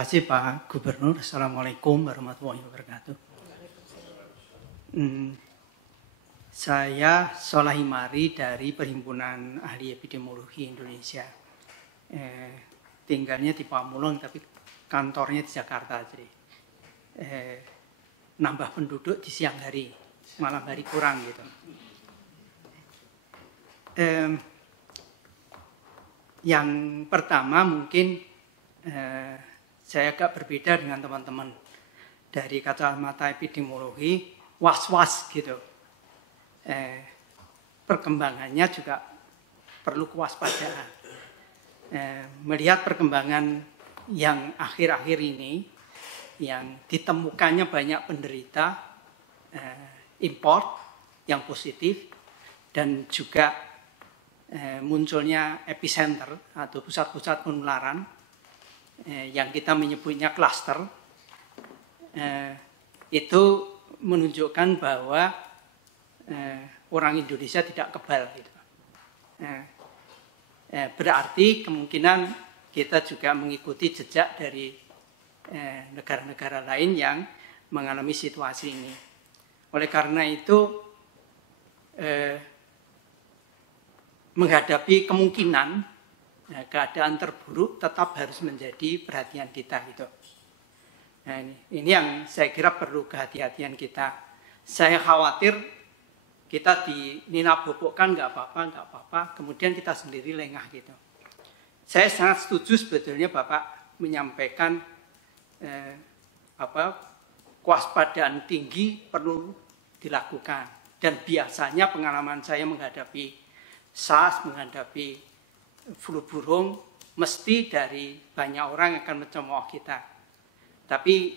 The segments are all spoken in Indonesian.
kasih Pak Gubernur. Assalamualaikum warahmatullahi wabarakatuh. Saya Solahimari dari Perhimpunan Ahli Epidemiologi Indonesia. Tinggalnya di Pamulung tapi kantornya di Jakarta. Jadi nambah penduduk di siang hari, malam hari kurang gitu. Yang pertama mungkin saya agak berbeda dengan teman-teman dari kacamata epidemiologi, was-was gitu. Perkembangannya juga perlu kewaspadaan. Melihat perkembangan yang akhir-akhir ini, yang ditemukannya banyak penderita import yang positif dan juga munculnya epicenter atau pusat-pusat penularan yang kita menyebutnya klaster, itu menunjukkan bahwa orang Indonesia tidak kebal gitu. Berarti kemungkinan kita juga mengikuti jejak dari negara-negara lain yang mengalami situasi ini. Oleh karena itu menghadapi kemungkinan keadaan terburuk tetap harus menjadi perhatian kita gitu. Nah, ini yang saya kira perlu kehati-hatian kita. Saya khawatir kita dinabobokkan nggak apa-apa, kemudian kita sendiri lengah gitu. Saya sangat setuju sebetulnya Bapak menyampaikan kewaspadaan tinggi perlu dilakukan. Dan biasanya pengalaman saya menghadapi SARS, menghadapi flu burung, mesti dari banyak orang yang akan mencemooh kita. Tapi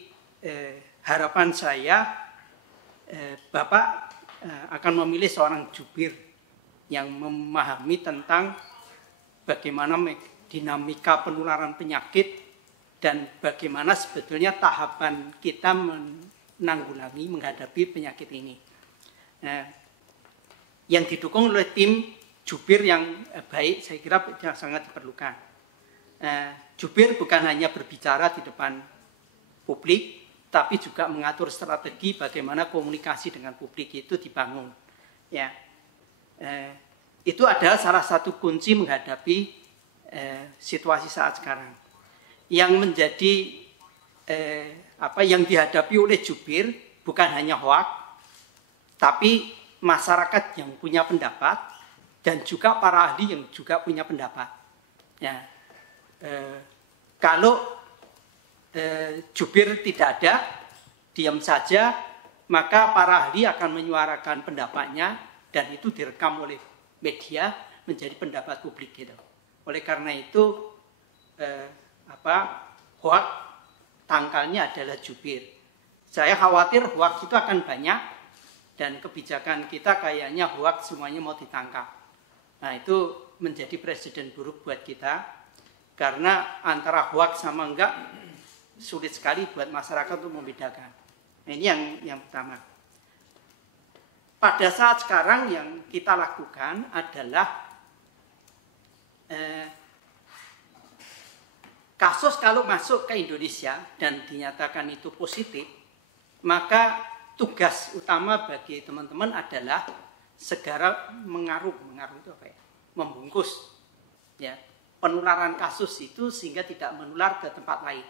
harapan saya Bapak akan memilih seorang jubir yang memahami tentang bagaimana dinamika penularan penyakit dan bagaimana sebetulnya tahapan kita menanggulangi, menghadapi penyakit ini. Yang didukung oleh tim jubir yang baik, saya kira sangat diperlukan. Jubir bukan hanya berbicara di depan publik, tapi juga mengatur strategi bagaimana komunikasi dengan publik itu dibangun. Ya, itu adalah salah satu kunci menghadapi situasi saat sekarang. Yang menjadi yang dihadapi oleh jubir bukan hanya hoak, tapi masyarakat yang punya pendapat dan juga para ahli yang juga punya pendapat. Ya, kalau jubir tidak ada, diam saja, maka para ahli akan menyuarakan pendapatnya dan itu direkam oleh media menjadi pendapat publik gitu. Oleh karena itu hoak tangkalnya adalah jubir. Saya khawatir hoak itu akan banyak dan kebijakan kita kayaknya hoak semuanya mau ditangkap. Nah, itu menjadi presiden buruk buat kita karena antara hoax sama enggak sulit sekali buat masyarakat untuk membedakan. Nah, ini yang pertama. Pada saat sekarang yang kita lakukan adalah kasus kalau masuk ke Indonesia dan dinyatakan itu positif, maka tugas utama bagi teman-teman adalah segera mengaruh itu apa ya? Membungkus ya penularan kasus itu sehingga tidak menular ke tempat lain.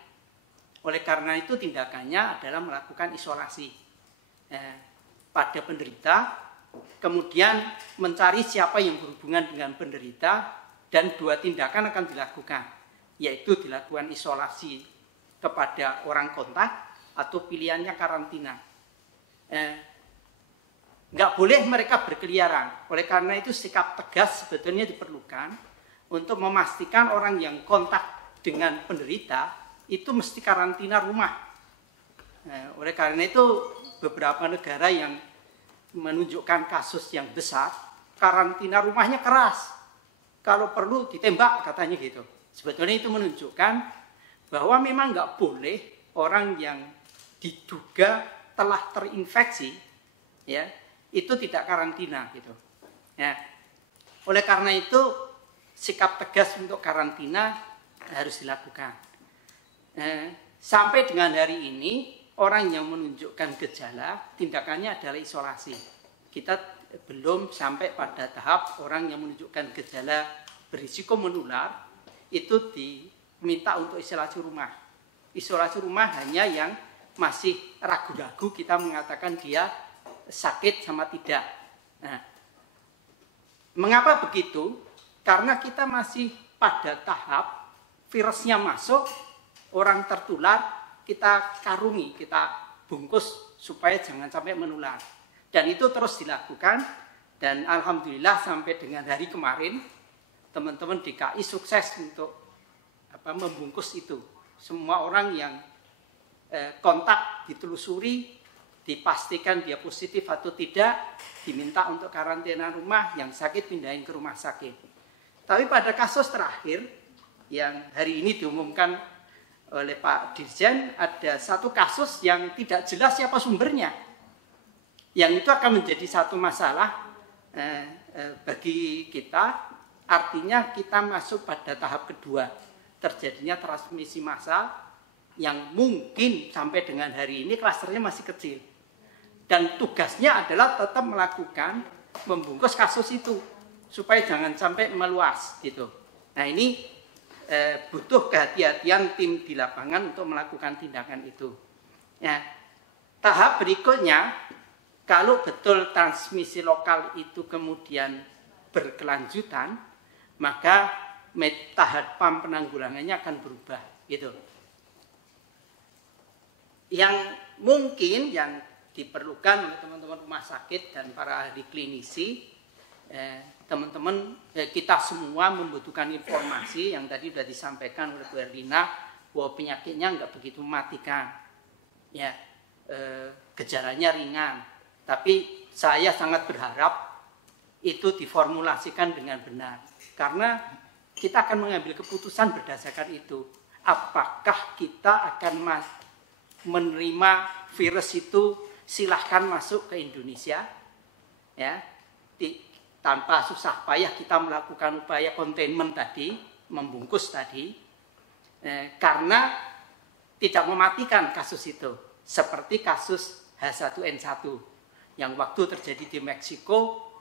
Oleh karena itu tindakannya adalah melakukan isolasi pada penderita, kemudian mencari siapa yang berhubungan dengan penderita dan dua tindakan akan dilakukan, yaitu dilakukan isolasi kepada orang kontak atau pilihannya karantina. Nggak boleh mereka berkeliaran. Oleh karena itu sikap tegas sebetulnya diperlukan untuk memastikan orang yang kontak dengan penderita itu mesti karantina rumah. Oleh karena itu beberapa negara yang menunjukkan kasus yang besar, karantina rumahnya keras. Kalau perlu ditembak katanya gitu. Sebetulnya itu menunjukkan bahwa memang nggak boleh orang yang diduga telah terinfeksi, ya, itu tidak karantina gitu. Ya. Oleh karena itu sikap tegas untuk karantina harus dilakukan. sampai dengan hari ini orang yang menunjukkan gejala tindakannya adalah isolasi. Kita belum sampai pada tahap orang yang menunjukkan gejala berisiko menular itu diminta untuk isolasi rumah. Isolasi rumah hanya yang masih ragu-ragu kita mengatakan dia sakit sama tidak. Nah, mengapa begitu? Karena kita masih pada tahap virusnya masuk, orang tertular, kita karungi, kita bungkus supaya jangan sampai menular. Dan itu terus dilakukan, dan alhamdulillah sampai dengan hari kemarin, teman-teman DKI sukses untuk membungkus itu. Semua orang yang kontak ditelusuri, dipastikan dia positif atau tidak, diminta untuk karantina rumah, yang sakit pindahin ke rumah sakit. Tapi pada kasus terakhir, yang hari ini diumumkan oleh Pak Dirjen, ada satu kasus yang tidak jelas siapa sumbernya. Yang itu akan menjadi satu masalah bagi kita, artinya kita masuk pada tahap kedua, terjadinya transmisi massal yang mungkin sampai dengan hari ini klasternya masih kecil. Dan tugasnya adalah tetap melakukan membungkus kasus itu supaya jangan sampai meluas gitu. Nah ini butuh kehati-hatian tim di lapangan untuk melakukan tindakan itu. Ya, tahap berikutnya, kalau betul transmisi lokal itu kemudian berkelanjutan, maka tahapan penanggulangannya akan berubah gitu. Yang mungkin yang diperlukan oleh teman-teman rumah sakit dan para ahli klinisi, teman-teman kita semua membutuhkan informasi yang tadi sudah disampaikan oleh Bu Erlina bahwa penyakitnya nggak begitu mematikan, ya gejalanya ringan. Tapi saya sangat berharap itu diformulasikan dengan benar, karena kita akan mengambil keputusan berdasarkan itu. Apakah kita akan menerima virus itu silahkan masuk ke Indonesia, ya, tanpa susah payah kita melakukan upaya containment tadi, membungkus tadi, karena tidak mematikan kasus itu, seperti kasus H1N1 yang waktu terjadi di Meksiko,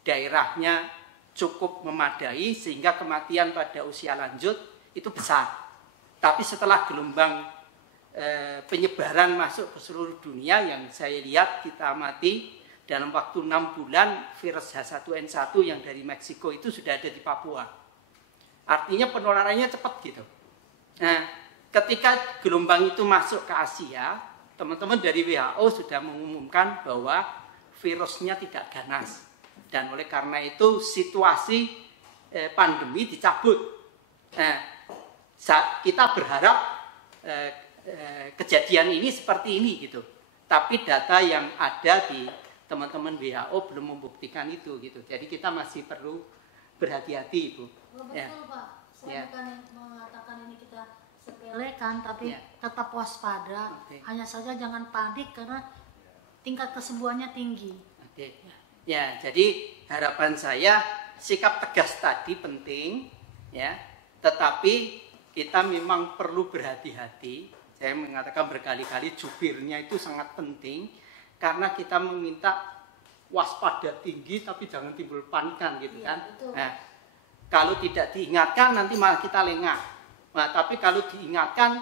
daerahnya cukup memadai sehingga kematian pada usia lanjut itu besar. Tapi setelah gelombang penyebaran masuk ke seluruh dunia yang saya lihat kita amati, dalam waktu 6 bulan virus H1N1 yang dari Meksiko itu sudah ada di Papua. Artinya penularannya cepat gitu. Nah, ketika gelombang itu masuk ke Asia, teman-teman dari WHO sudah mengumumkan bahwa virusnya tidak ganas. Dan oleh karena itu situasi pandemi dicabut. Nah, kita berharap kejadian ini seperti ini gitu. Tapi data yang ada di teman-teman WHO belum membuktikan itu gitu. Jadi kita masih perlu berhati-hati, Ibu. Oh, betul, ya. Pak. Saya Ya. bukan mengatakan ini kita sepelekan, tapi tetap waspada. Hanya saja jangan panik karena tingkat kesembuhannya tinggi. Oke. Ya, jadi harapan saya sikap tegas tadi penting, ya. Tetapi kita memang perlu berhati-hati. Saya mengatakan berkali-kali jubirnya itu sangat penting karena kita meminta waspada tinggi tapi jangan timbul panikan gitu kan. Betul. Nah, kalau tidak diingatkan nanti malah kita lengah. Nah, tapi kalau diingatkan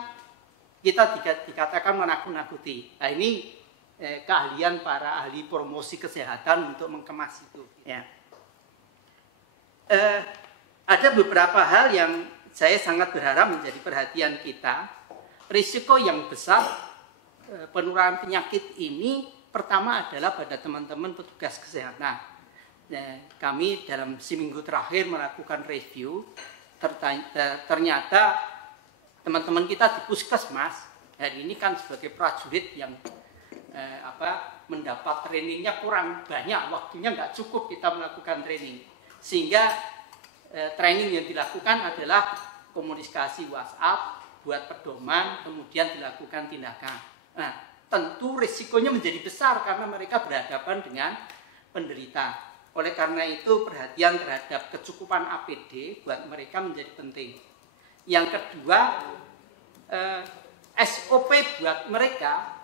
kita dikatakan menakut-nakuti. Nah, ini keahlian para ahli promosi kesehatan untuk mengemas itu. Ya. Ada beberapa hal yang saya sangat berharap menjadi perhatian kita. Risiko yang besar penularan penyakit ini pertama adalah pada teman-teman petugas kesehatan. Kami dalam seminggu terakhir melakukan review, ternyata teman-teman kita di puskesmas hari ini kan sebagai prajurit yang mendapat trainingnya kurang banyak, waktunya nggak cukup kita melakukan training, sehingga training yang dilakukan adalah komunikasi WhatsApp, buat pedoman, kemudian dilakukan tindakan. Nah, tentu risikonya menjadi besar karena mereka berhadapan dengan penderita. Oleh karena itu perhatian terhadap kecukupan APD buat mereka menjadi penting. Yang kedua, SOP buat mereka,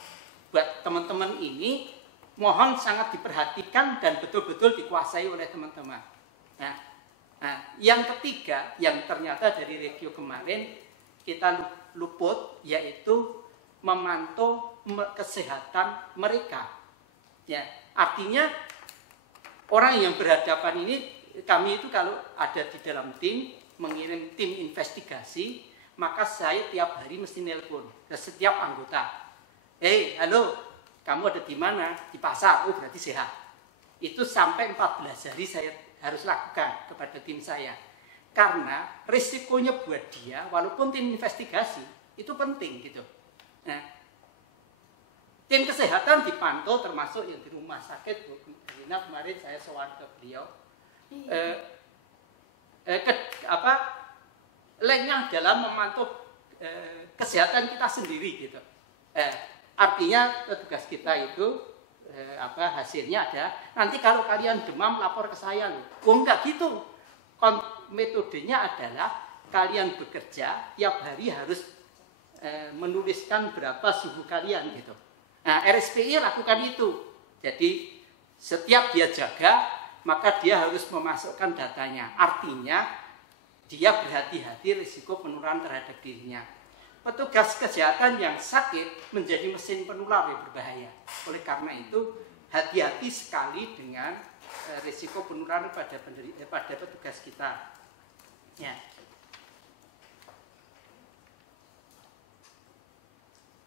buat teman-teman ini, mohon sangat diperhatikan dan betul-betul dikuasai oleh teman-teman. Nah, yang ketiga, yang ternyata dari review kemarin kita luput, yaitu memantau kesehatan mereka. Ya, artinya orang yang berhadapan ini, kami itu kalau ada di dalam tim, mengirim tim investigasi, maka saya tiap hari mesti nelpon ke setiap anggota. Halo, kamu ada di mana? Di pasar. Oh, berarti sehat. Itu sampai 14 hari saya harus lakukan kepada tim saya. Karena risikonya buat dia, walaupun tim investigasi, itu penting gitu. Nah, tim kesehatan dipantau termasuk yang di rumah sakit. Bu Rina kemarin saya sowan ke beliau. Lengah dalam memantau kesehatan kita sendiri gitu. Artinya tugas kita itu hasilnya ada. Nanti kalau kalian demam lapor ke saya loh. Oh enggak gitu. Metodenya adalah kalian bekerja tiap hari harus menuliskan berapa suhu kalian gitu. Nah, RSPI lakukan itu. Jadi setiap dia jaga, maka dia harus memasukkan datanya. Artinya dia berhati-hati risiko penularan terhadap dirinya. Petugas kesehatan yang sakit menjadi mesin penular yang berbahaya. Oleh karena itu, hati-hati sekali dengan risiko penularan pada petugas kita. Ya.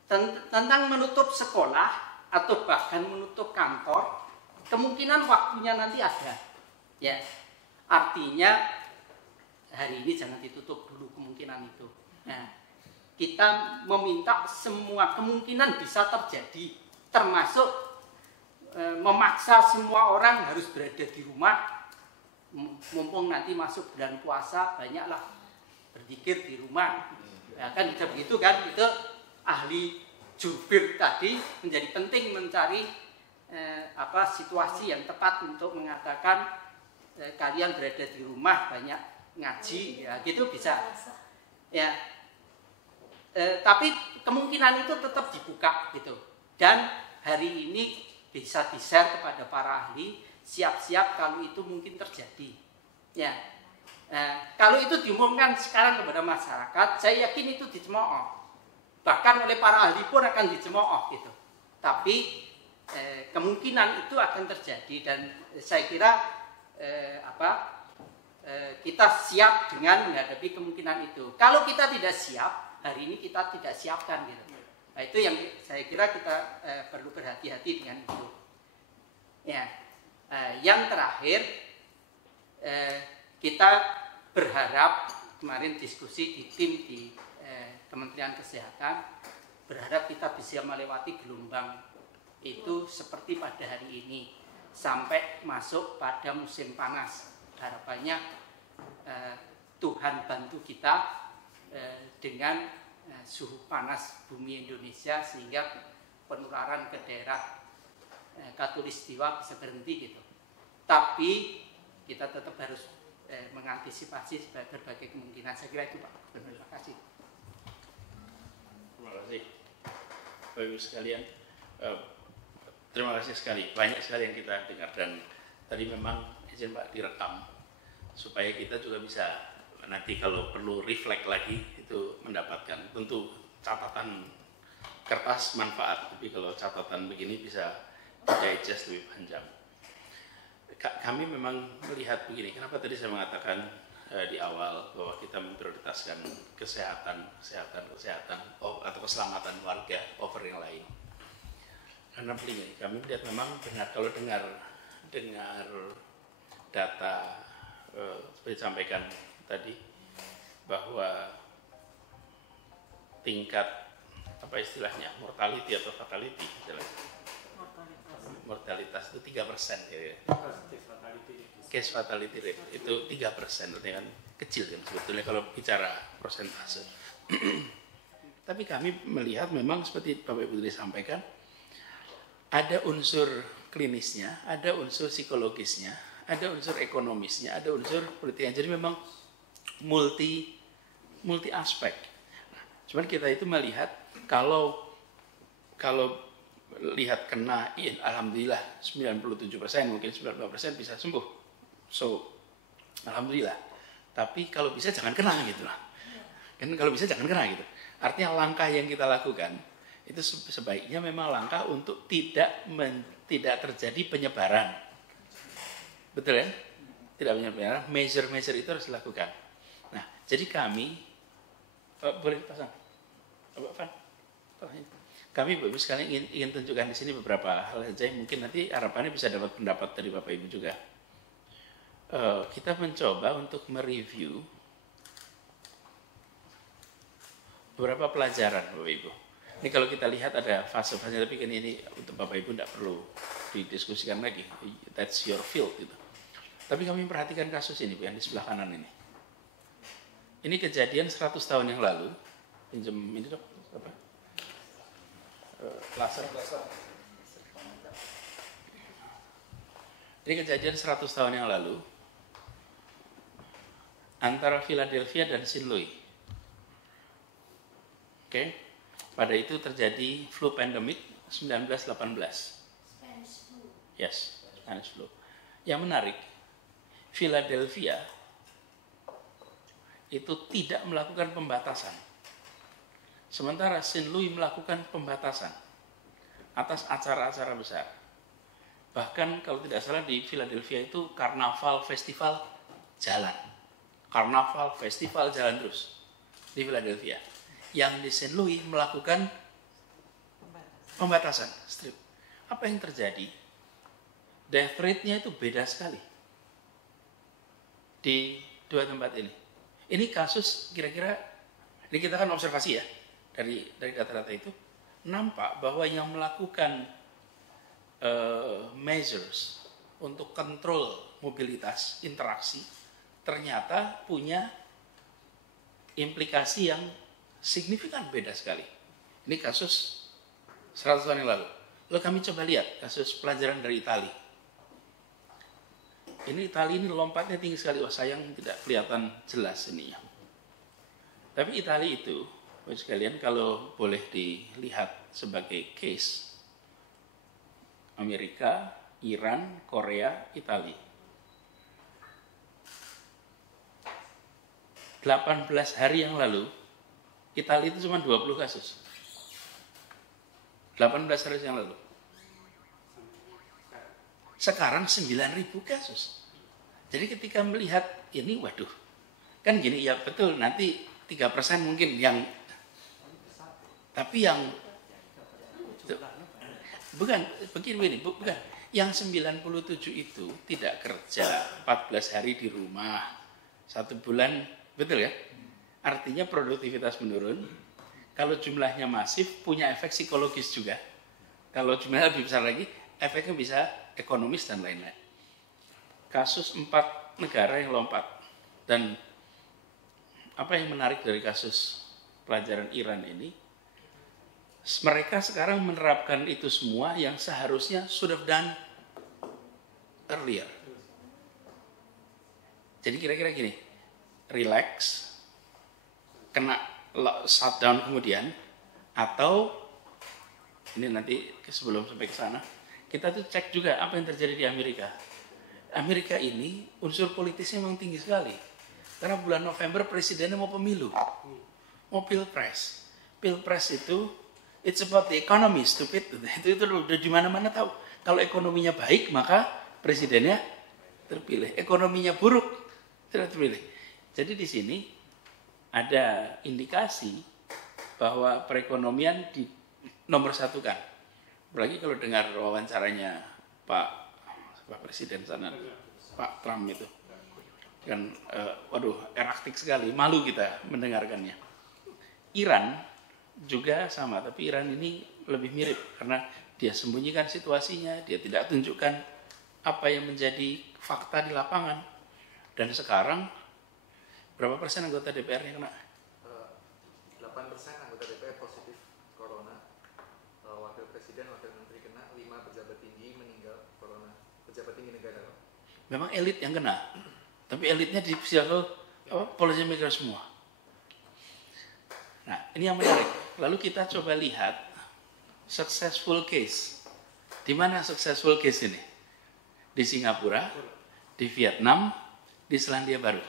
Tentang menutup sekolah atau bahkan menutup kantor, kemungkinan waktunya nanti ada. Ya. Artinya hari ini jangan ditutup dulu kemungkinan itu. Nah, kita meminta semua kemungkinan bisa terjadi, termasuk memaksa semua orang harus berada di rumah. Mumpung nanti masuk bulan puasa, banyaklah berzikir di rumah. Ya, kan bisa begitu kan? Itu ahli jubir tadi menjadi penting mencari situasi yang tepat untuk mengatakan kalian berada di rumah banyak ngaji, ya gitu bisa. Ya. Tapi kemungkinan itu tetap dibuka gitu. Dan hari ini bisa di-share kepada para ahli, siap-siap kalau itu mungkin terjadi. Ya. Kalau itu diumumkan sekarang kepada masyarakat, saya yakin itu dicemooh. Bahkan oleh para ahli pun akan dicemooh gitu. Tapi kemungkinan itu akan terjadi dan saya kira kita siap dengan menghadapi kemungkinan itu. Kalau kita tidak siap, hari ini kita tidak siapkan gitu. Nah, itu yang saya kira kita perlu berhati-hati dengan itu. Ya, yang terakhir kita berharap kemarin diskusi di tim di Kementerian Kesehatan, berharap kita bisa melewati gelombang itu seperti pada hari ini sampai masuk pada musim panas. Harapannya Tuhan bantu kita dengan suhu panas bumi Indonesia sehingga penularan ke daerah Katulistiwa bisa berhenti gitu. Tapi kita tetap harus mengantisipasi berbagai kemungkinan. Saya kira itu Pak Gubernur. Terima kasih. Terima kasih Bapak Ibu sekalian. Terima kasih sekali. Banyak sekali yang kita dengar dan tadi memang izin Pak direkam supaya kita juga bisa nanti kalau perlu reflect lagi itu mendapatkan. Tentu catatan kertas manfaat, tapi kalau catatan begini bisa digest lebih panjang. Kami memang melihat begini, kenapa tadi saya mengatakan di awal bahwa kita memprioritaskan kesehatan atau keselamatan warga over yang lain. Karena begini, kami lihat memang kalau dengar data seperti disampaikan tadi bahwa tingkat apa istilahnya mortality atau fatality mortalitas itu 3% ya. Case fatality rate itu 3%, artinya kan kecil kan sebetulnya kalau bicara persentase. Tapi kami melihat memang seperti Bapak Ibu tadi sampaikan, ada unsur klinisnya, ada unsur psikologisnya, ada unsur ekonomisnya, ada unsur politiknya. Jadi memang multi aspek. Nah, cuman kita itu melihat Kalau lihat kena, alhamdulillah 97%, mungkin 92% bisa sembuh. So, alhamdulillah. Tapi kalau bisa jangan kena gitu lah. Kan kalau bisa jangan kena gitu. Artinya langkah yang kita lakukan itu sebaiknya memang langkah untuk tidak terjadi penyebaran. Betul ya? Tidak penyebaran, measure itu harus dilakukan. Nah, jadi kami boleh pasang. Kami Bapak Ibu sekalian ingin tunjukkan di sini beberapa hal saja. Mungkin nanti harapannya bisa dapat pendapat dari Bapak Ibu juga. Kita mencoba untuk mereview beberapa pelajaran Bapak Ibu. Ini kalau kita lihat ada fase-fase, tapi kan ini untuk Bapak Ibu tidak perlu didiskusikan lagi. That's your field gitu. Tapi kami perhatikan kasus ini yang di sebelah kanan ini. Ini kejadian 100 tahun yang lalu. Pinjam ini dok, apa? Laser. Ini kejadian 100 tahun yang lalu antara Philadelphia dan St. Louis. Oke. Pada itu terjadi flu pandemic 1918. Spanish flu. Yes, Spanish flu. Yang menarik, Philadelphia itu tidak melakukan pembatasan. Sementara St. Louis melakukan pembatasan atas acara-acara besar. Bahkan kalau tidak salah di Philadelphia itu karnaval festival jalan. Karnaval festival jalan terus di Philadelphia. Yang di St. Louis melakukan pembatasan strip. Apa yang terjadi? Death rate-nya itu beda sekali di dua tempat ini. Ini kasus kira-kira, ini kita kan observasi ya, dari data-data itu, nampak bahwa yang melakukan measures untuk kontrol mobilitas, interaksi, ternyata punya implikasi yang signifikan beda sekali. Ini kasus 100 tahun yang lalu. Lalu kami coba lihat kasus pelajaran dari Italia. Ini Italia ini lompatnya tinggi sekali. Wah, sayang tidak kelihatan jelas ininya. Tapi Italia itu, Bapak sekalian, kalau boleh dilihat sebagai case, Amerika, Iran, Korea, Italia. 18 hari yang lalu, Italia itu cuma 20 kasus. 18 hari yang lalu. Sekarang 9.000 kasus. Jadi ketika melihat ini, waduh, kan gini, ya betul, nanti 3% mungkin yang, tapi yang, bukan, begini, bukan, yang 97 itu tidak kerja, 14 hari di rumah, 1 bulan, betul ya? Artinya produktivitas menurun. Kalau jumlahnya masif, punya efek psikologis juga. Kalau jumlahnya lebih besar lagi, efeknya bisa ekonomis dan lain-lain. Kasus 4 negara yang lompat. Dan apa yang menarik dari kasus pelajaran Iran ini, mereka sekarang menerapkan itu semua yang seharusnya sudah done earlier. Jadi kira-kira gini, relax, kena shutdown kemudian, atau ini nanti sebelum sampai ke sana, kita tuh cek juga apa yang terjadi di Amerika. Amerika ini unsur politisnya memang tinggi sekali. Karena bulan November presidennya mau pemilu. Mau pilpres. Pilpres itu, it's about the economy, stupid. Itu udah di mana-mana tahu. Kalau ekonominya baik, maka presidennya terpilih. Ekonominya buruk, tidak terpilih. Jadi di sini ada indikasi bahwa perekonomian di nomor satukan. Apalagi kalau dengar wawancaranya Pak Presiden sana, Pak Trump itu. Kan, waduh, eraktik sekali, malu kita mendengarkannya. Iran juga sama, tapi Iran ini lebih mirip karena dia sembunyikan situasinya, dia tidak tunjukkan apa yang menjadi fakta di lapangan. Dan sekarang berapa persen anggota DPR-nya kena? 8% anggota DPR positif corona. Wakil presiden, wakil menteri kena, 5 pejabat tinggi meninggal corona. Pejabat tinggi negara. Memang elit yang kena. Tapi elitnya di policy maker semua. Nah, ini yang menarik. Lalu kita coba lihat successful case. Di mana successful case ini? Di Singapura, di Vietnam, di Selandia Baru.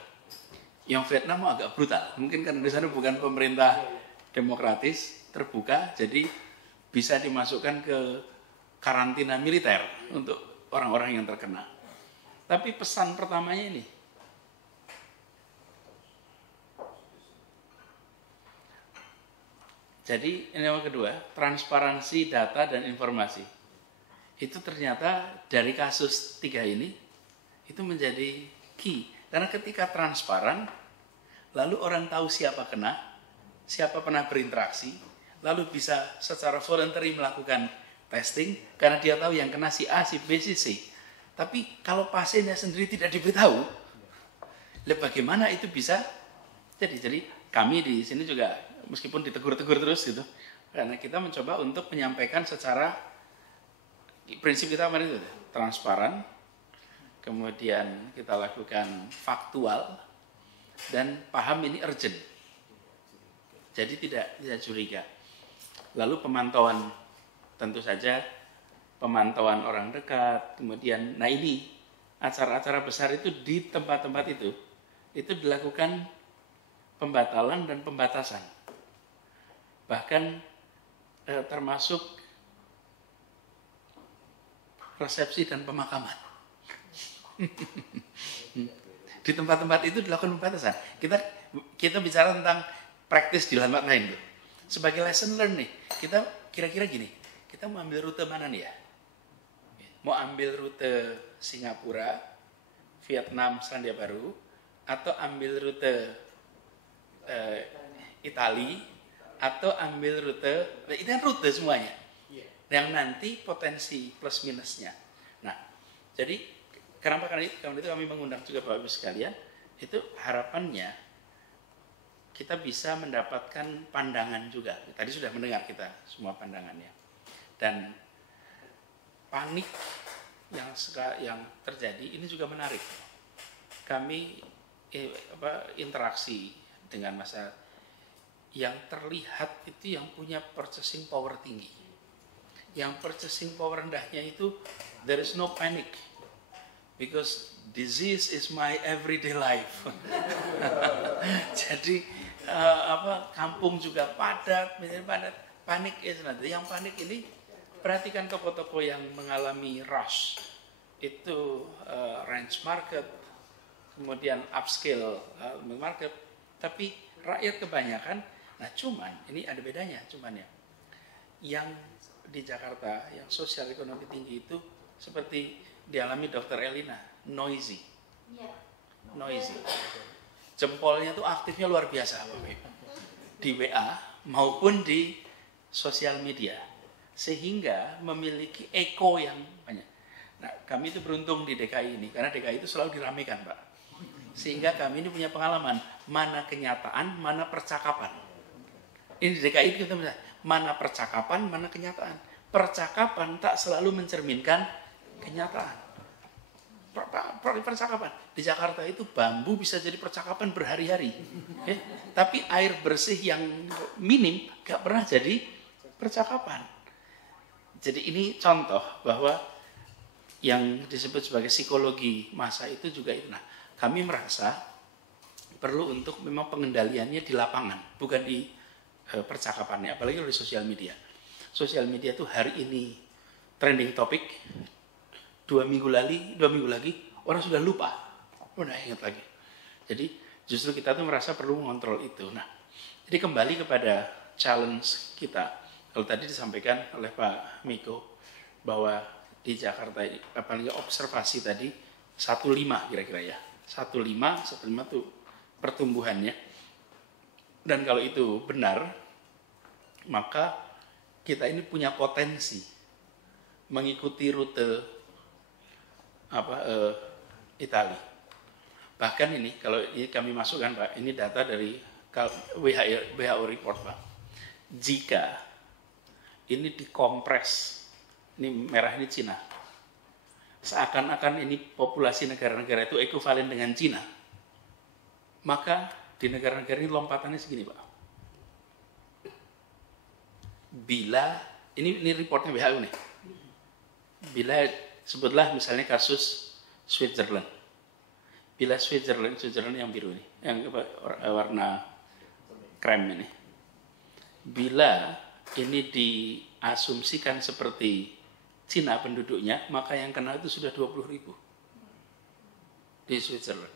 Yang Vietnam agak brutal. Mungkin karena di sana bukan pemerintah demokratis, terbuka, jadi bisa dimasukkan ke karantina militer untuk orang-orang yang terkena. Tapi pesan pertamanya ini, jadi ini yang kedua, transparansi data dan informasi. Itu ternyata dari kasus 3 ini, itu menjadi key. Karena ketika transparan, lalu orang tahu siapa kena, siapa pernah berinteraksi, lalu bisa secara voluntary melakukan testing, karena dia tahu yang kena si A, si B, si C. Tapi kalau pasiennya sendiri tidak diberitahu, bagaimana itu bisa jadi? Jadi kami di sini juga meskipun ditegur-tegur terus gitu, karena kita mencoba untuk menyampaikan secara prinsip kita kemarin itu transparan, kemudian kita lakukan faktual dan paham ini urgent. Jadi tidak curiga. Lalu pemantauan, tentu saja pemantauan orang dekat, kemudian, nah ini acara-acara besar itu di tempat-tempat itu dilakukan pembatalan dan pembatasan. Bahkan termasuk resepsi dan pemakaman. Di tempat-tempat itu dilakukan pembatasan. Kita bicara tentang praktis di tempat lain. Sebagai lesson learn nih, kita kira-kira gini, kita mau ambil rute mana nih ya? Mau ambil rute Singapura, Vietnam, Selandia Baru, atau ambil rute Itali, atau ambil rute, ini kan rute semuanya, yang nanti potensi plus minusnya. Nah, jadi kenapa kali itu kami mengundang juga Bapak Ibu sekalian, itu harapannya kita bisa mendapatkan pandangan juga. Tadi sudah mendengar kita semua pandangannya. Dan panik yang terjadi ini juga menarik. Kami interaksi dengan masyarakat yang terlihat itu yang punya purchasing power tinggi. Yang purchasing power rendahnya itu there is no panic because disease is my everyday life. Jadi kampung juga padat, panik is nanti. Yang panik ini perhatikan toko-toko yang mengalami rush itu range market, kemudian upscale market, tapi rakyat kebanyakan. Nah cuman ini ada bedanya, cuman ya yang di Jakarta yang sosial ekonomi tinggi itu seperti dialami Dr. Elina, noisy, jempolnya tuh aktifnya luar biasa di WA maupun di sosial media, sehingga memiliki eko yang banyak. Nah kami itu beruntung di DKI ini, karena DKI itu selalu diramaikan Pak, sehingga kami ini punya pengalaman mana kenyataan, mana percakapan. Ini di DKI kita bisa mana percakapan, mana kenyataan. Percakapan tak selalu mencerminkan kenyataan. Percakapan di Jakarta itu bambu bisa jadi percakapan berhari-hari, tapi air bersih yang minim gak pernah jadi percakapan. Jadi ini contoh bahwa yang disebut sebagai psikologi massa itu juga itu. Nah, kami merasa perlu untuk memang pengendaliannya di lapangan, bukan di percakapannya, apalagi di sosial media. Sosial media tuh hari ini trending topik, 2 minggu lagi orang sudah lupa, udah ingat lagi. Jadi justru kita tuh merasa perlu mengontrol itu. Nah, jadi kembali kepada challenge kita. Kalau tadi disampaikan oleh Pak Miko bahwa di Jakarta ini, apalagi observasi tadi 1,5 kira-kira ya, 1,5 tuh pertumbuhannya. Dan kalau itu benar, maka kita ini punya potensi mengikuti rute Italia. Bahkan ini kalau ini kami masukkan Pak, ini data dari WHO report Pak. Jika ini dikompres, ini merah ini Cina, seakan-akan ini populasi negara-negara itu ekuivalen dengan Cina, maka di negara-negara ini lompatannya segini Pak. bila ini reportnya WHO nih, bila sebutlah misalnya kasus Switzerland, bila Switzerland yang biru ini, yang warna krem ini, bila ini diasumsikan seperti Cina penduduknya, maka yang kena itu sudah 20.000 di Switzerland.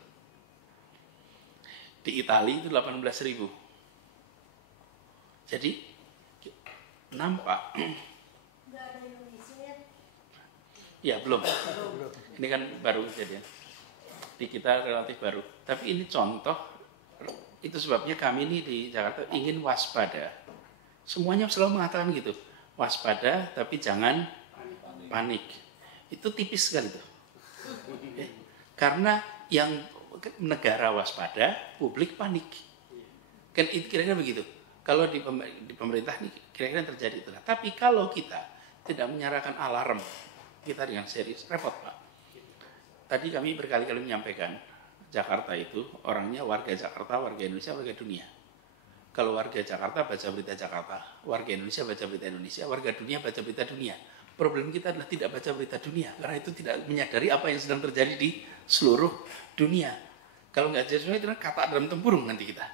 Di Italia itu 18.000. Jadi nampak. Ya belum. Ini kan baru kejadian. Di kita relatif baru. Tapi ini contoh. Itu sebabnya kami ini di Jakarta ingin waspada. Semuanya selalu mengatakan gitu. Waspada tapi jangan panik. Itu tipis sekali tuh. Karena yang negara waspada, publik panik. Kan itu kira-kira begitu. Kalau di pemerintah nih kira-kira yang terjadi itu. Tapi kalau kita tidak menyalakan alarm, kita dengan serius, repot Pak. Tadi kami berkali-kali menyampaikan, Jakarta itu orangnya warga Jakarta, warga Indonesia, warga dunia. Kalau warga Jakarta baca berita Jakarta, warga Indonesia baca berita Indonesia, warga dunia baca berita dunia. Problem kita adalah tidak baca berita dunia, karena itu tidak menyadari apa yang sedang terjadi di seluruh dunia. Kalau nggak jadi itu kata dalam tempurung nanti kita.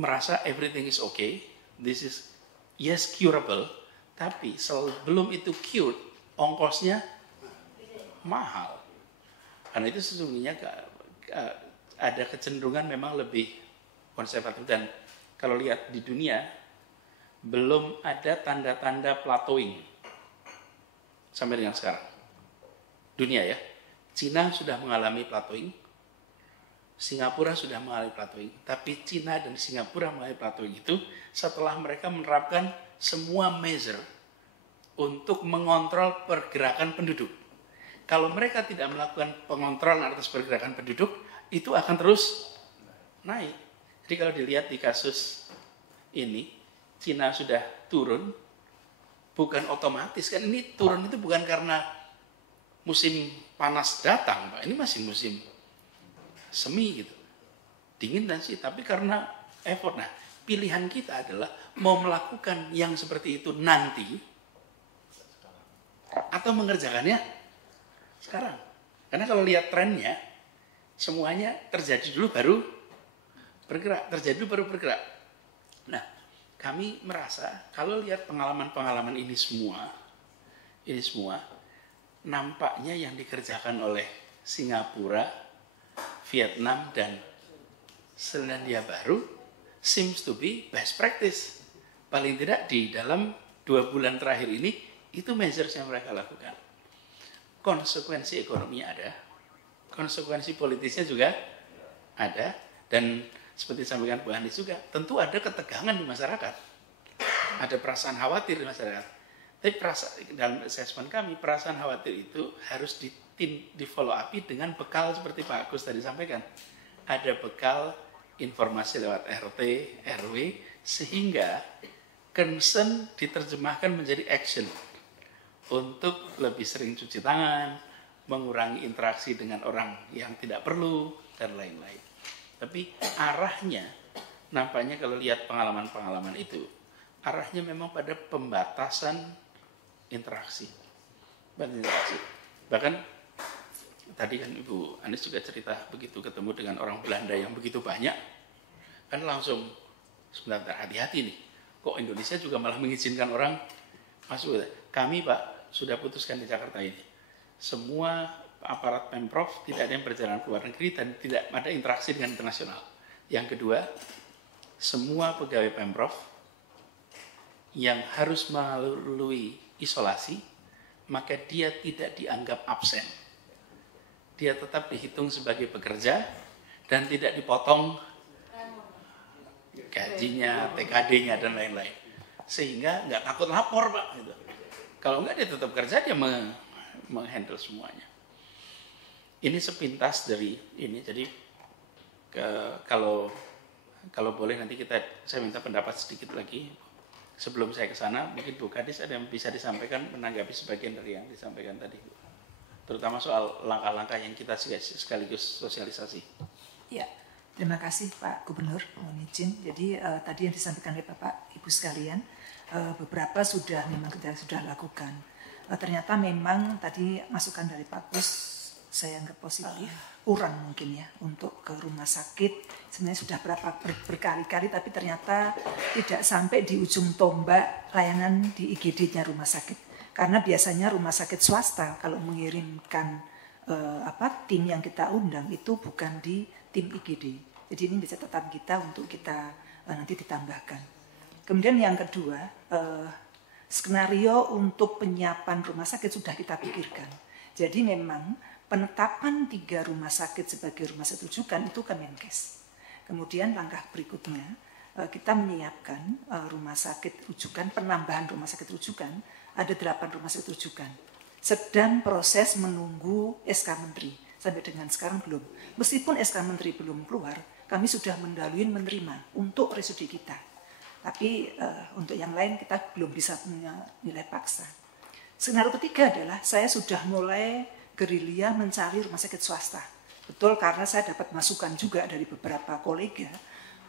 Merasa everything is okay, this is yes curable, tapi sebelum itu cured, ongkosnya mahal. Karena itu sesungguhnya ada kecenderungan memang lebih konservatif, dan kalau lihat di dunia belum ada tanda-tanda plateauing sampai dengan sekarang. Dunia ya, Cina sudah mengalami plateauing, Singapura sudah mengalami plateauing, tapi Cina dan Singapura mengalami plateauing itu setelah mereka menerapkan semua measure untuk mengontrol pergerakan penduduk. Kalau mereka tidak melakukan pengontrolan atas pergerakan penduduk, itu akan terus naik. Jadi kalau dilihat di kasus ini, Cina sudah turun, bukan otomatis kan, ini turun itu bukan karena musim panas datang, Pak. Ini masih musim semi gitu, dingin dan sih, tapi karena effort. Nah, pilihan kita adalah mau melakukan yang seperti itu nanti atau mengerjakannya sekarang. Karena kalau lihat trennya, semuanya terjadi dulu baru bergerak, terjadi dulu baru bergerak. Nah, kami merasa kalau lihat pengalaman-pengalaman ini semua nampaknya yang dikerjakan oleh Singapura, Vietnam, dan Selandia Baru seems to be best practice. Paling tidak di dalam 2 bulan terakhir ini, itu measures yang mereka lakukan. Konsekuensi ekonominya ada, konsekuensi politisnya juga ada, dan seperti disampaikan Bu Anies juga, tentu ada ketegangan di masyarakat, ada perasaan khawatir di masyarakat. Tapi dalam assessment kami, perasaan khawatir itu harus di follow up dengan bekal seperti Pak Agus tadi sampaikan. Ada bekal informasi lewat RT, RW, sehingga concern diterjemahkan menjadi action. Untuk lebih sering cuci tangan, mengurangi interaksi dengan orang yang tidak perlu, dan lain-lain. Tapi arahnya, nampaknya kalau lihat pengalaman-pengalaman itu, arahnya memang pada pembatasan interaksi. Bahkan tadi kan Ibu Anies juga cerita begitu ketemu dengan orang Belanda yang begitu banyak, kan langsung sebentar hati-hati nih. Kok Indonesia juga malah mengizinkan orang masuk? Kami Pak sudah putuskan di Jakarta ini, semua aparat Pemprov tidak ada yang berjalan ke luar negeri dan tidak ada interaksi dengan internasional. Yang kedua, semua pegawai Pemprov yang harus melalui isolasi, maka dia tidak dianggap absen. Dia tetap dihitung sebagai pekerja dan tidak dipotong gajinya, TKD-nya, dan lain-lain. Sehingga nggak takut lapor Pak. Gitu. Kalau nggak dia tetap kerja, dia menghandle semuanya. Ini sepintas dari ini. Jadi kalau boleh nanti saya minta pendapat sedikit lagi. Sebelum saya ke sana, mungkin Bu Kadis ada yang bisa disampaikan menanggapi sebagian dari yang disampaikan tadi. Terutama soal langkah-langkah yang kita sekaligus sosialisasi. Ya, terima kasih Pak Gubernur, mohon izin. Jadi tadi yang disampaikan oleh Bapak Ibu sekalian, beberapa memang kita sudah lakukan. Ternyata memang tadi masukan dari Pak Gus saya anggap positif, kurang mungkin ya untuk ke rumah sakit. Sebenarnya sudah berkali-kali, tapi ternyata tidak sampai di ujung tombak layanan di IGD-nya rumah sakit. Karena biasanya rumah sakit swasta kalau mengirimkan tim yang kita undang itu bukan di tim IGD. Jadi ini bisa catatan kita untuk kita nanti ditambahkan. Kemudian yang kedua, skenario untuk penyiapan rumah sakit sudah kita pikirkan. Jadi memang penetapan 3 rumah sakit sebagai rumah sakit rujukan itu Kemenkes. Kemudian langkah berikutnya kita menyiapkan rumah sakit rujukan, penambahan rumah sakit rujukan, ada 8 rumah sakit rujukan. Sedang proses menunggu SK Menteri, sampai dengan sekarang belum. Meskipun SK Menteri belum keluar, kami sudah menerima untuk RSUD kita. Tapi untuk yang lain kita belum bisa punya nilai paksa. Skenario ketiga adalah saya sudah mulai gerilya mencari rumah sakit swasta. Betul, karena saya dapat masukan juga dari beberapa kolega,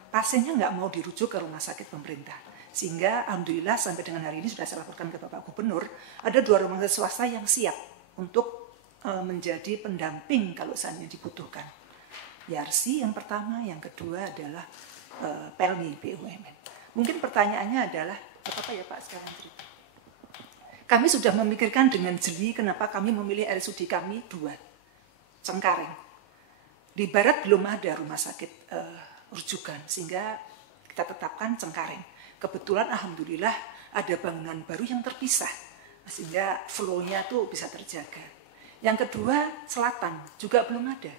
pasiennya nggak mau dirujuk ke rumah sakit pemerintah. Sehingga alhamdulillah sampai dengan hari ini sudah saya laporkan ke Bapak Gubernur, ada 2 rumah sakit swasta yang siap untuk menjadi pendamping kalau seandainya dibutuhkan. Yarsi yang pertama, yang kedua adalah Pelni BUMN. Mungkin pertanyaannya adalah, apa ya Pak sekarang cerita? Kami sudah memikirkan dengan jeli kenapa kami memilih RSUD kami 2, Cengkareng. Di barat belum ada rumah sakit rujukan, sehingga kita tetapkan Cengkareng. Kebetulan alhamdulillah ada bangunan baru yang terpisah, sehingga flow-nya tuh bisa terjaga. Yang kedua, Selatan juga belum ada,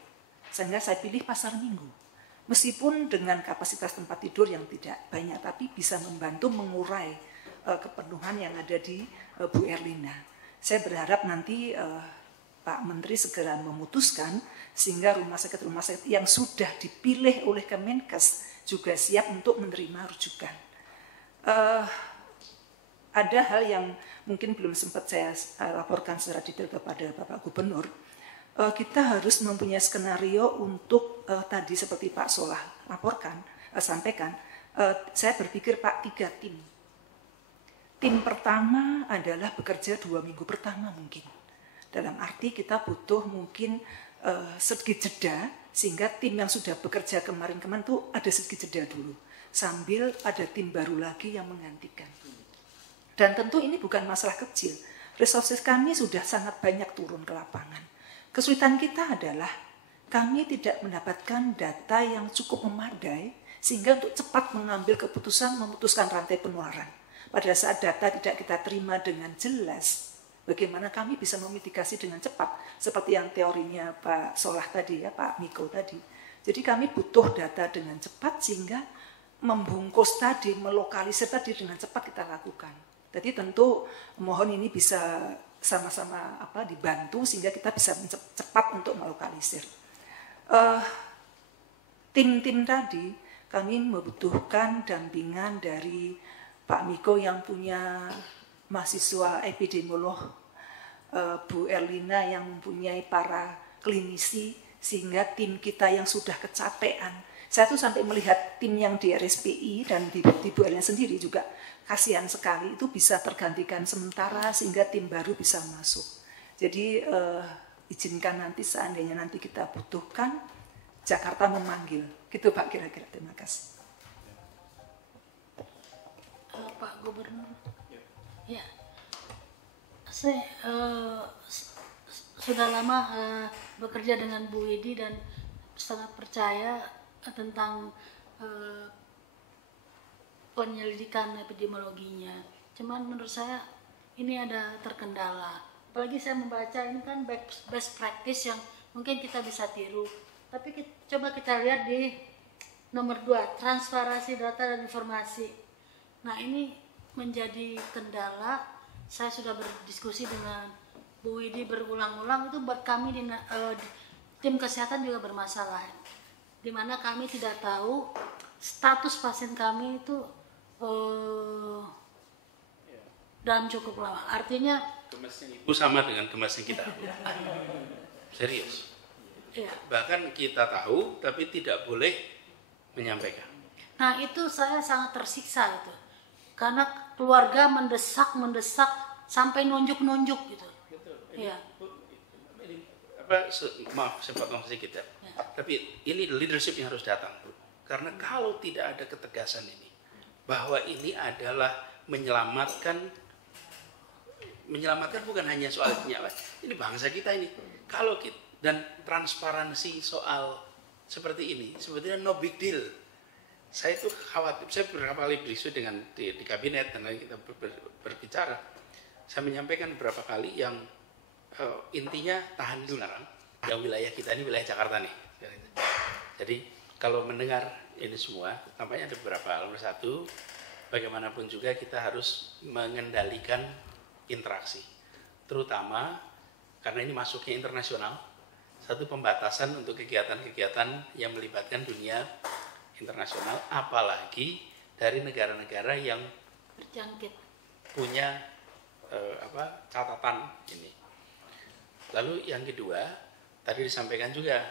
sehingga saya pilih Pasar Minggu. Meskipun dengan kapasitas tempat tidur yang tidak banyak, tapi bisa membantu mengurai kepenuhan yang ada di Bu Erlina. Saya berharap nanti Pak Menteri segera memutuskan sehingga rumah sakit yang sudah dipilih oleh Kemenkes juga siap untuk menerima rujukan. Ada hal yang mungkin belum sempat saya laporkan secara detail kepada Bapak Gubernur. Kita harus mempunyai skenario untuk tadi seperti Pak Solah sampaikan. Saya berpikir Pak 3 tim. Tim pertama adalah bekerja 2 minggu pertama mungkin. Dalam arti kita butuh mungkin sedikit jeda sehingga tim yang sudah bekerja kemarin-kemarin tuh ada sedikit jeda dulu. Sambil ada tim baru lagi yang menggantikan. Dan tentu ini bukan masalah kecil. Resources kami sudah sangat banyak turun ke lapangan. Kesulitan kita adalah kami tidak mendapatkan data yang cukup memadai sehingga untuk cepat mengambil keputusan memutuskan rantai penularan. Pada saat data tidak kita terima dengan jelas, bagaimana kami bisa memitigasi dengan cepat seperti yang teorinya Pak Solah tadi ya, Pak Miko tadi. Jadi kami butuh data dengan cepat sehingga membungkus tadi, melokalisir tadi dengan cepat kita lakukan. Jadi tentu mohon ini bisa sama-sama dibantu sehingga kita bisa cepat untuk melokalisir. Tim-tim tadi kami membutuhkan dampingan dari Pak Miko yang punya mahasiswa epidemiolog, Bu Erlina yang mempunyai para klinisi, sehingga tim kita yang sudah kecapean. Saya tuh sampai melihat tim yang di RSPI dan di Bu Erlina sendiri juga kasihan sekali, itu bisa tergantikan sementara sehingga tim baru bisa masuk. Jadi izinkan nanti seandainya nanti kita butuhkan, Jakarta memanggil. Gitu Pak kira-kira, terima kasih. Pak Gubernur. Ya, saya sudah lama bekerja dengan Bu Widi dan sangat percaya tentang penyelidikan epidemiologinya. Cuman menurut saya ini ada terkendala. Apalagi saya membaca ini kan best practice yang mungkin kita bisa tiru. Tapi coba kita lihat di nomor 2, transparansi data dan informasi. Nah ini menjadi kendala. Saya sudah berdiskusi dengan Bu Widi berulang-ulang, itu buat kami di tim kesehatan juga bermasalah. Di mana kami tidak tahu status pasien kami itu dalam cukup lama. Artinya gemasnya ibu sama dengan gemasnya kita. Serius. ya. Bahkan kita tahu tapi tidak boleh menyampaikan. Nah itu saya sangat tersiksa itu. karena keluarga mendesak sampai nunjuk gitu. Betul. Iya. Maaf saya potong sedikit ya. Tapi ini leadership yang harus datang, Bu. Karena kalau tidak ada ketegasan ini bahwa ini adalah menyelamatkan bukan hanya soal nyawa, ini bangsa kita ini. Kalau kita, dan transparansi soal seperti ini sebetulnya no big deal. Saya itu khawatir, saya beberapa kali berisu dengan di kabinet dan lain kita berbicara. Saya menyampaikan beberapa kali yang intinya tahan dulu narang. Yang wilayah kita ini wilayah Jakarta nih. Jadi kalau mendengar ini semua, tampaknya ada beberapa. Nomor satu, bagaimanapun juga kita harus mengendalikan interaksi, terutama karena ini masuknya internasional. Satu, pembatasan untuk kegiatan-kegiatan yang melibatkan dunia internasional, apalagi dari negara-negara yang Berjangkit. punya catatan ini. Lalu yang kedua, tadi disampaikan juga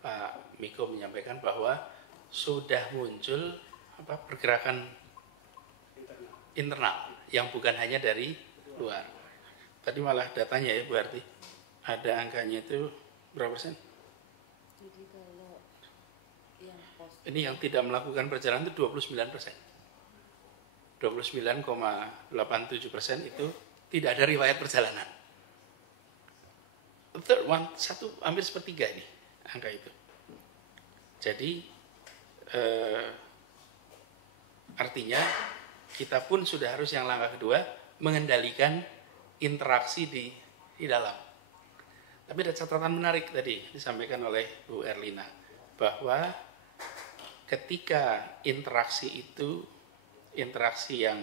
Pak Miko menyampaikan bahwa sudah muncul pergerakan internal yang bukan hanya dari luar. Tadi malah datanya ya Bu Arti, ada angkanya itu berapa persen? Jadi kalau yang Ini yang tidak melakukan perjalanan itu 29%. 29,87% itu tidak ada riwayat perjalanan. Satu hampir sepertiga ini angka itu. Jadi artinya kita pun sudah harus yang langkah kedua mengendalikan interaksi di dalam. Tapi ada catatan menarik tadi disampaikan oleh Bu Erlina bahwa ketika interaksi itu interaksi yang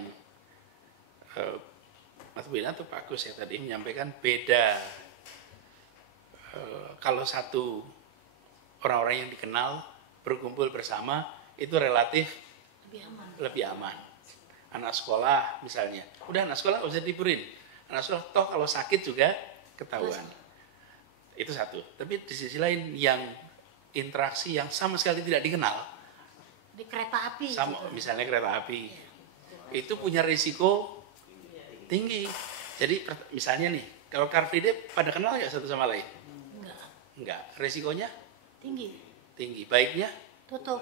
Mas Bina atau Pak Agus ya tadi menyampaikan beda kalau satu orang-orang yang dikenal berkumpul bersama itu relatif lebih aman. Anak sekolah misalnya, udah anak sekolah nggak usah liburin. Anak sekolah toh kalau sakit juga ketahuan. Itu satu. Tapi di sisi lain yang interaksi yang sama sekali tidak dikenal, Di kereta api. sama gitu. misalnya kereta api, itu punya risiko tinggi. Jadi misalnya nih, kalau Car Free Day pada kenal nggak satu sama lain? Enggak. Risikonya Tinggi. tinggi. Baiknya Tutup.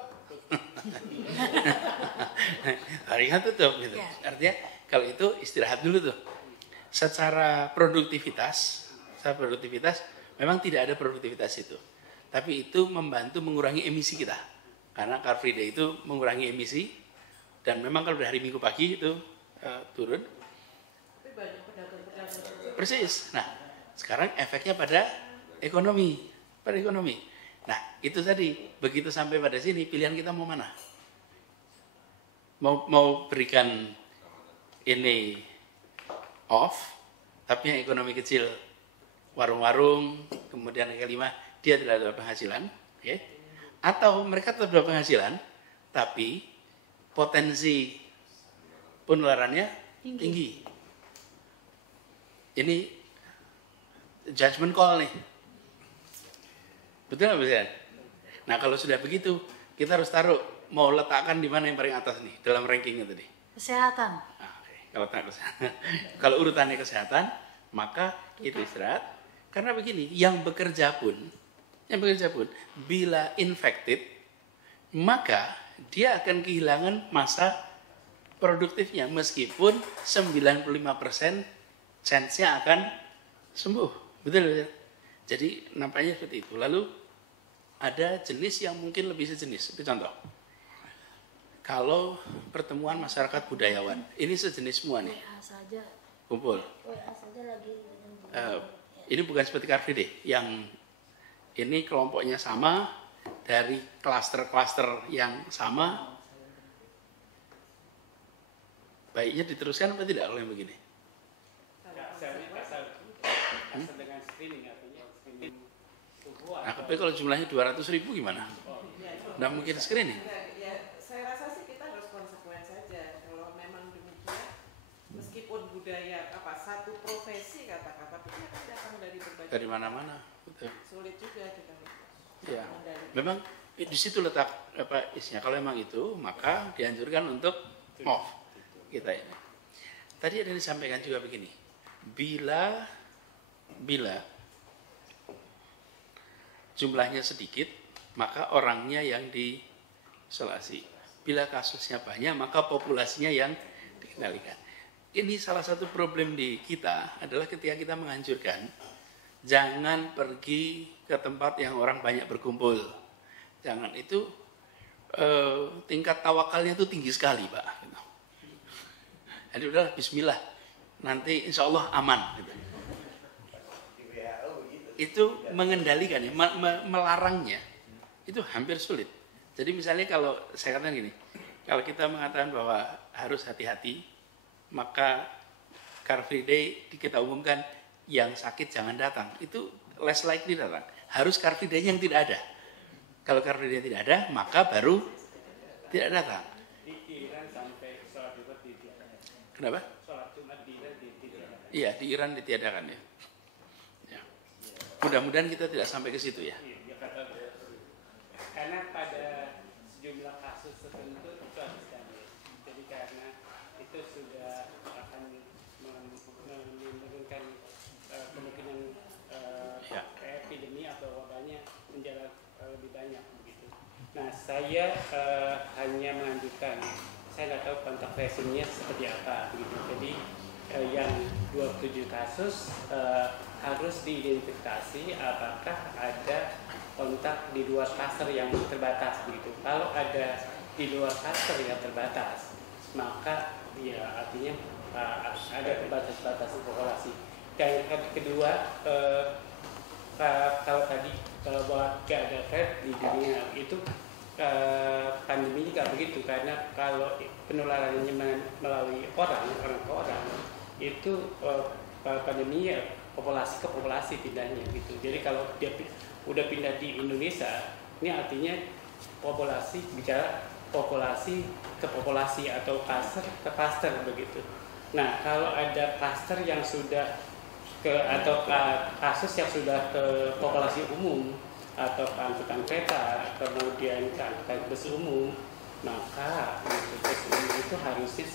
harinya tutup gitu. Ya. Artinya kalau itu istirahat dulu tuh. Secara produktivitas memang tidak ada produktivitas itu. Tapi itu membantu mengurangi emisi kita. Karena Car Free Day itu mengurangi emisi dan memang kalau dari hari Minggu pagi itu turun. Persis. Nah, sekarang efeknya pada ekonomi. Nah, itu tadi begitu sampai pada sini pilihan kita mau mana? Mau berikan ini off, tapi yang ekonomi kecil, warung-warung, kemudian yang kelima dia tidak ada penghasilan, okay? Atau mereka tetap ada penghasilan, tapi potensi penularannya tinggi. Ini judgment call nih. Betul nggak betul? Nah kalau sudah begitu, kita harus taruh mau letakkan di mana yang paling atas nih dalam rankingnya tadi. Kesehatan. Nah, okay. Kalau urutannya kesehatan, maka itu istirahat. Karena begini, yang bekerja pun bila infected, maka dia akan kehilangan masa produktifnya meskipun 95% chance-nya akan sembuh. Betul. Jadi nampaknya seperti itu. Lalu ada jenis yang mungkin lebih sejenis. Itu contoh. Kalau pertemuan masyarakat budayawan, ini sejenis semua nih. WA saja. Kumpul. WA saja lagi. Ini bukan seperti Car Free Day, yang ini kelompoknya sama, dari klaster-klaster yang sama. Baiknya diteruskan apa tidak kalau yang begini? Nah, tapi kalau jumlahnya 200.000 gimana? Nggak mungkin screening. Ya, saya rasa sih kita harus konsekuen saja. Kalau memang demikian, meskipun budaya satu profesi kata-kata, tapi kan datang dari berbagai. Dari mana-mana, betul. Sulit juga kita. Ya, memang di situ letak isinya. Kalau memang itu, maka dianjurkan untuk off. kita ini. Tadi ada yang disampaikan juga begini, bila jumlahnya sedikit, maka orangnya yang diisolasi. Bila kasusnya banyak, maka populasinya yang dikendalikan. Ini salah satu problem di kita adalah ketika kita menganjurkan, jangan pergi ke tempat yang orang banyak berkumpul. Jangan, itu tingkat tawakalnya itu tinggi sekali, Pak. Jadi udahlah, bismillah, nanti insya Allah aman. Gitu. Itu mengendalikan, melarangnya, itu hampir sulit. Jadi misalnya kalau saya katakan gini, kalau kita mengatakan bahwa harus hati-hati, maka Car Free Day kita umumkan yang sakit jangan datang, itu less likely datang. Harus Car Free Day yang tidak ada. Kalau Car Free Day tidak ada, maka baru tidak datang. Di Iran sampai sholat Jumat ditiadakan. Kenapa? Sholat Jumat di Iran ditiadakan. Iya, di Iran ditiadakan ya. Mudah-mudahan kita tidak sampai ke situ ya. Karena pada sejumlah kasus tertentu itu harus diambil. Jadi karena itu sudah akan menurunkan kemungkinan epidemi atau wabahnya menjalar lebih banyak begitu. Nah, saya hanya melanjutkan. Saya nggak tahu kontak tracingnya seperti apa begitu. Jadi yang 27 kasus harus diidentifikasi apakah ada kontak di luar klaster yang terbatas begitu. Kalau ada di luar klaster yang terbatas, maka ya artinya ada batas-batas populasi. Dan yang kedua, kalau tadi bahwa gak ada threat di dunia itu pandemi nggak begitu, karena kalau penularannya melalui orang ke orang itu pandeminya populasi ke populasi pindahnya gitu. Jadi kalau dia udah pindah di Indonesia, ini artinya populasi, bicara populasi ke populasi atau cluster ke cluster begitu. Nah, kalau ada cluster yang sudah ke atau kasus yang sudah ke populasi umum atau ke angkutan kereta, kemudian ke angkutan bus umum, maka bus umum itu harusnya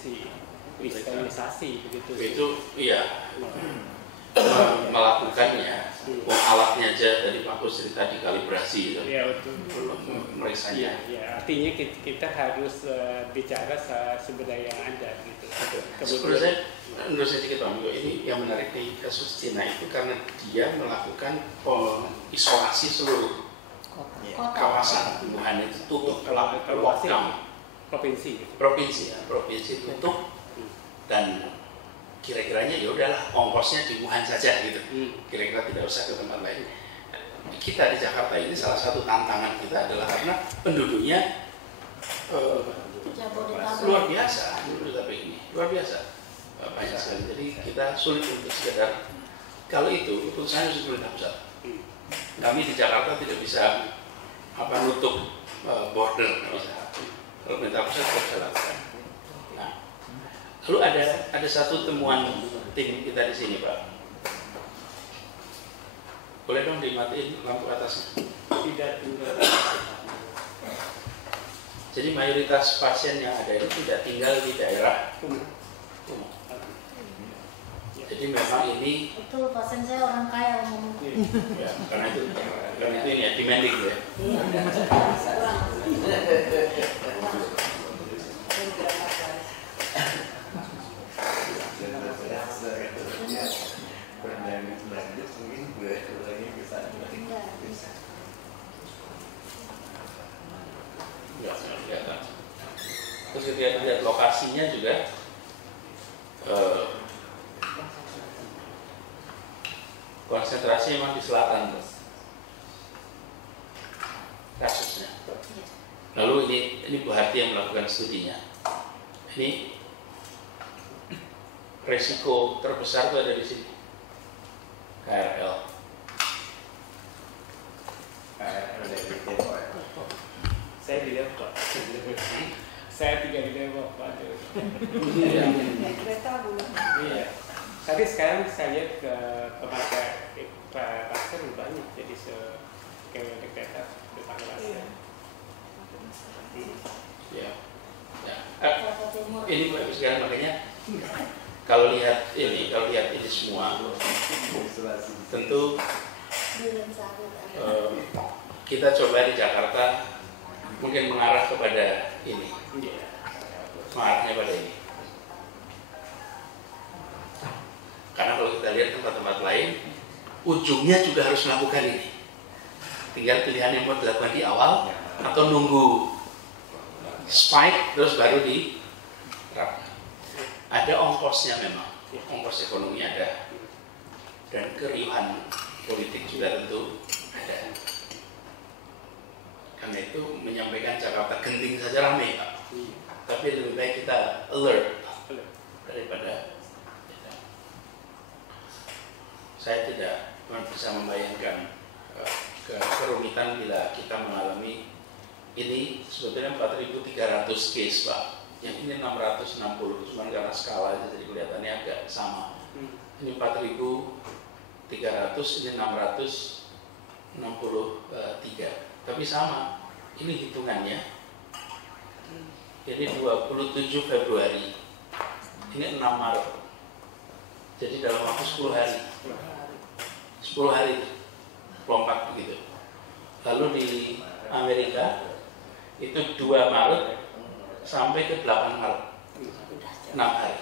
disterilisasi begitu. Itu iya. Melakukannya, alatnya aja dari Pak Kusri tadi kalibrasi itu, ya, betul. Meriksanya. Ya, artinya kita harus bicara sumber daya yang ada gitu. Menurut saya sedikit Pak Miko, ini yang menarik di kasus Cina itu karena dia melakukan isolasi seluruh kawasan Wuhan itu tutup, lockdown. Provinsi tutup dan kira-kiranya ya udahlah ongkosnya di Wuhan saja gitu. Kira-kira tidak usah ke tempat lain. Kita di Jakarta ini salah satu tantangan kita adalah karena penduduknya luar biasa, luar biasa banyak sekali. Jadi kita sulit untuk sekedar kalau itu keputusannya harus pemerintah pusat. Kami di Jakarta tidak bisa nutup border, nggak bisa. Kalau pemerintah pusat tidak bisa lakukan. Lalu ada satu temuan tim kita di sini, Pak. Boleh dong dimatiin lampu atasnya? Tidak tinggal. Jadi mayoritas pasien yang ada itu tidak tinggal di daerah kumuh. Jadi memang ini. Itu pasien saya orang kaya ngomong. Ya, karena itu ini ya demanding ya. Terus kita lihat lokasinya juga konsentrasi memang di selatan kasusnya. Lalu ini Bu Harti yang melakukan studinya. Ini resiko terbesar itu ada di sini, KRL. Saya di Depok. Saya tinggal di Depok, Pak. Kereta bulan. Iya. Tapi sekarang saya ke pasar lebih banyak, jadi ke kereta depan kelas. Ya. Ya. Jakarta Timur. Ini bagus sekali, makanya kalau lihat ini semua, tentu kita coba di Jakarta mungkin mengarah kepada ini, mengarahnya pada ini. Karena kalau kita lihat tempat-tempat lain, ujungnya juga harus melakukan ini. Tinggal pilihan yang mau dilakukan di awal atau nunggu spike terus baru diterapkan. Ada ongkosnya memang, ongkos ekonomi ada, dan keriuhan politik juga tentu ada. Karena itu menyampaikan Jakarta genting saja ramai, Pak. Tapi lebih baik kita alert daripada saya tidak bisa membayangkan kerumitan bila kita mengalami ini sebetulnya 4.300 case, Pak. Yang ini 660, cuma karena skala itu jadi kelihatannya agak sama. Ini 4.300, ini 663. Tapi sama, ini hitungannya. Ini 27 Februari, ini 6 Maret. Jadi dalam waktu 10 hari. 10 hari lompat begitu. Lalu di Amerika itu 2 Maret sampai ke 8 Maret, 6 hari.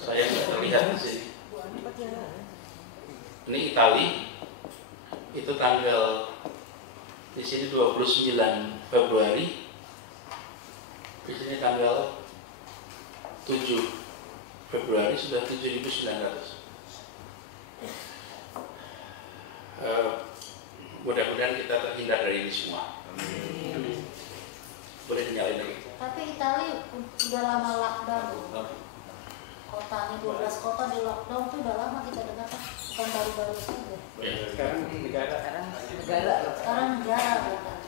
Saya nggak terlihat di sini. Ini Itali, itu tanggal di sini 29 Februari, di sini tanggal 7 Februari sudah 7.900. Mudah-mudahan kita terhindar dari ini semua. Boleh dinyalain lagi. Tapi Itali udah lama lockdown. Kotanya 12 kota di lockdown tuh udah lama kita dengar, bukan baru-baru saja. Sekarang negara. Sekarang negara bukan.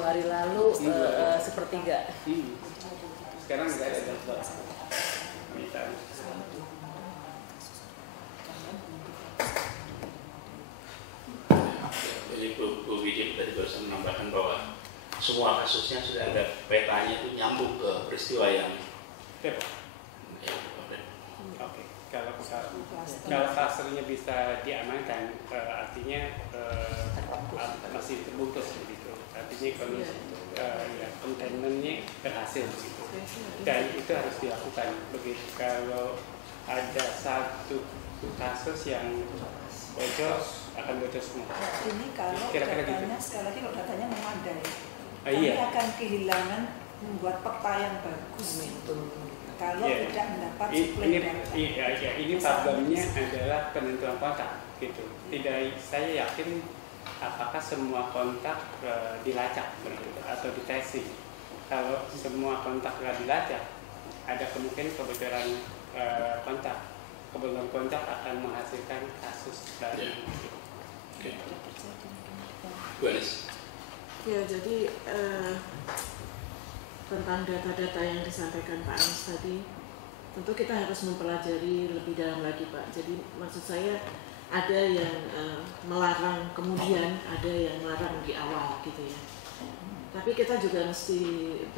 2 hari lalu sepertiga. Sekarang negara ada Jadi Bu Widya tadi barusan menambahkan bahwa semua kasusnya sudah ada petanya itu nyambung ke peristiwa yang Oke, kalau klasternya bisa diamankan, artinya masih terbungkus begitu. Artinya kalau containmentnya berhasil begitu. Dan itu harus dilakukan begitu. Kalau ada satu kasus yang bocor, akan bocor semua. Ini kalau Kira-kira datanya, gitu. sekali lagi kalau datanya memadai, Iya. kami akan kehilangan membuat peta yang bagus. Kalau tidak mendapat suplai data. Ini problemnya adalah penentuan kontak gitu. Tidak, saya yakin apakah semua kontak dilacak begitu atau ditesting. Kalau semua kontak nggak dilacak, ada kemungkinan kebocoran kontak. Kebocoran kontak akan menghasilkan kasus baru. Oke. Bu Anis. Ya, jadi tentang data-data yang disampaikan Pak Anies tadi, tentu kita harus mempelajari lebih dalam lagi, Pak. Jadi maksud saya ada yang melarang kemudian, ada yang melarang di awal gitu ya. Tapi kita juga mesti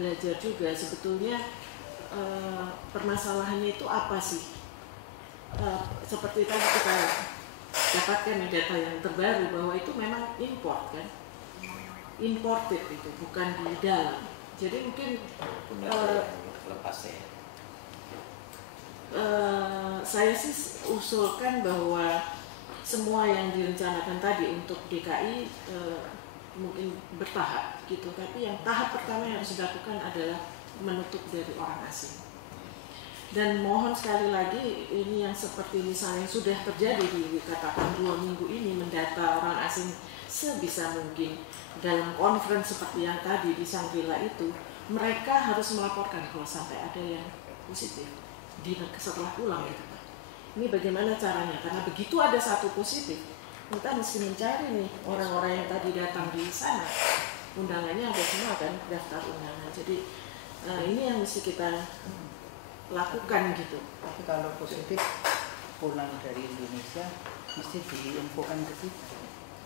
belajar juga sebetulnya permasalahannya itu apa sih? Seperti tadi kita dapatkan data yang terbaru bahwa itu memang import kan, imported itu bukan di dalam. Jadi mungkin saya sih usulkan bahwa semua yang direncanakan tadi untuk DKI mungkin bertahap gitu, tapi yang tahap pertama yang harus dilakukan adalah menutup dari orang asing. Dan mohon sekali lagi, ini yang seperti misalnya sudah terjadi di katakan 2 minggu ini, mendata orang asing sebisa mungkin dalam conference seperti yang tadi di Shangri-La itu, mereka harus melaporkan kalau sampai ada yang positif setelah pulang gitu. Ini bagaimana caranya? Karena begitu ada satu positif, kita mesti mencari nih orang-orang yang tadi datang di sana, undangannya ada semua kan, daftar undangan. Jadi ini yang mesti kita lakukan gitu. Tapi kalau positif pulang dari Indonesia mesti diinfokan ke kita.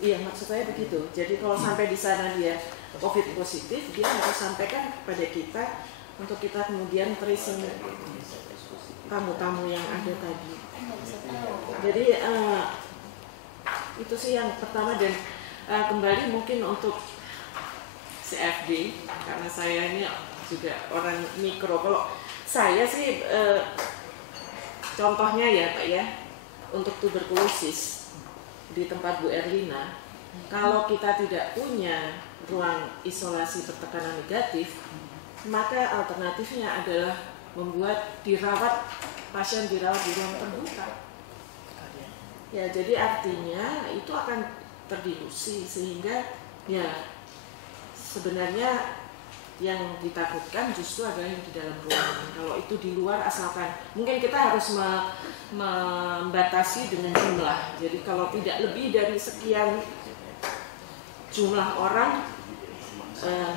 Iya, maksud saya begitu. Jadi kalau sampai di sana dia COVID positif, dia harus sampaikan kepada kita untuk kita kemudian tracing tamu-tamu yang ada tadi. Jadi itu sih yang pertama. Dan kembali mungkin untuk CFD, karena saya ini juga orang mikro. Kalau saya sih contohnya ya Pak ya, untuk tuberkulosis di tempat Bu Erlina, kalau kita tidak punya ruang isolasi bertekanan negatif, maka alternatifnya adalah membuat pasien dirawat di ruang terbuka. Ya, jadi artinya itu akan terdilusi, sehingga ya sebenarnya yang ditakutkan justru adalah yang di dalam ruangan. Kalau itu di luar, asalkan mungkin kita harus membatasi dengan jumlah. Jadi kalau tidak lebih dari sekian jumlah orang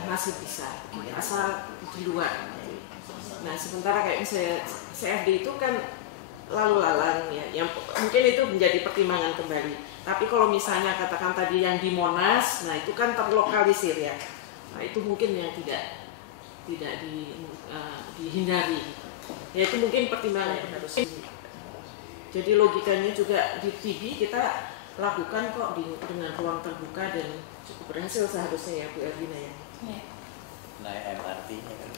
masih bisa, asal di luar. Nah, sementara kayak misalnya CFD itu kan lalu lalang ya, yang mungkin itu menjadi pertimbangan kembali. Tapi kalau misalnya katakan tadi yang di Monas, nah itu kan terlokalisir ya. Nah, itu mungkin yang tidak dihindari. Ya itu mungkin pertimbangan yang harus. Jadi logikanya juga di TB kita lakukan kok dengan ruang terbuka dan cukup berhasil seharusnya ya Bu Erlina ya. Naik MRT-nya kan.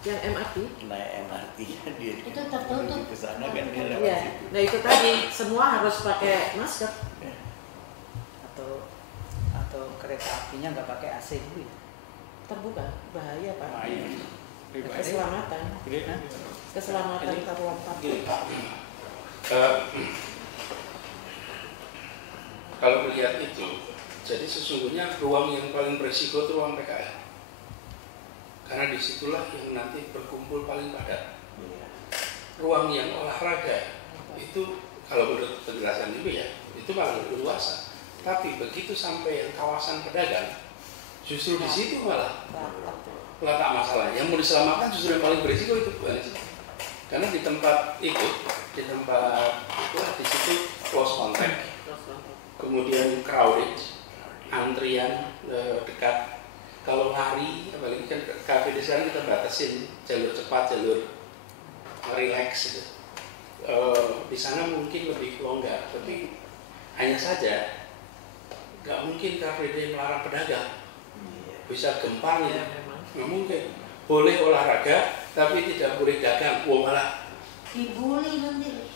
Yang MRT? Naik MRT-nya dia. Itu tertutup. Ke sana kan dia lewat Ya. situ. Nah itu tadi semua harus pakai masker. Atau kereta apinya nggak pakai AC dulu ya? Terbuka, bahaya Pak. Bahaya. Keselamatan. Keselamatan terlompat. Kalau melihat itu, jadi sesungguhnya ruang yang paling berisiko itu ruang PKL. Karena disitulah yang nanti berkumpul paling padat. Ruang yang olahraga itu kalau menurut penjelasan itu ya, itu paling luas. Tapi begitu sampai yang kawasan pedagang, justru di situ malah letak masalah. Yang mau diselamatkan justru yang paling berisiko itu bukan di situ. Karena di tempat itu, di situ close contact, kemudian crowded, antrian dekat. Kalau lari, apalagi kan kafe di sekarang kita batasin jalur cepat, jalur relax gitu. Di sana mungkin lebih longgar, tapi hanya saja nggak mungkin kafe dia melarang pedagang, bisa gempar ya, nggak mungkin. Boleh olahraga, tapi tidak boleh dagang. Wah malah Dibully nanti.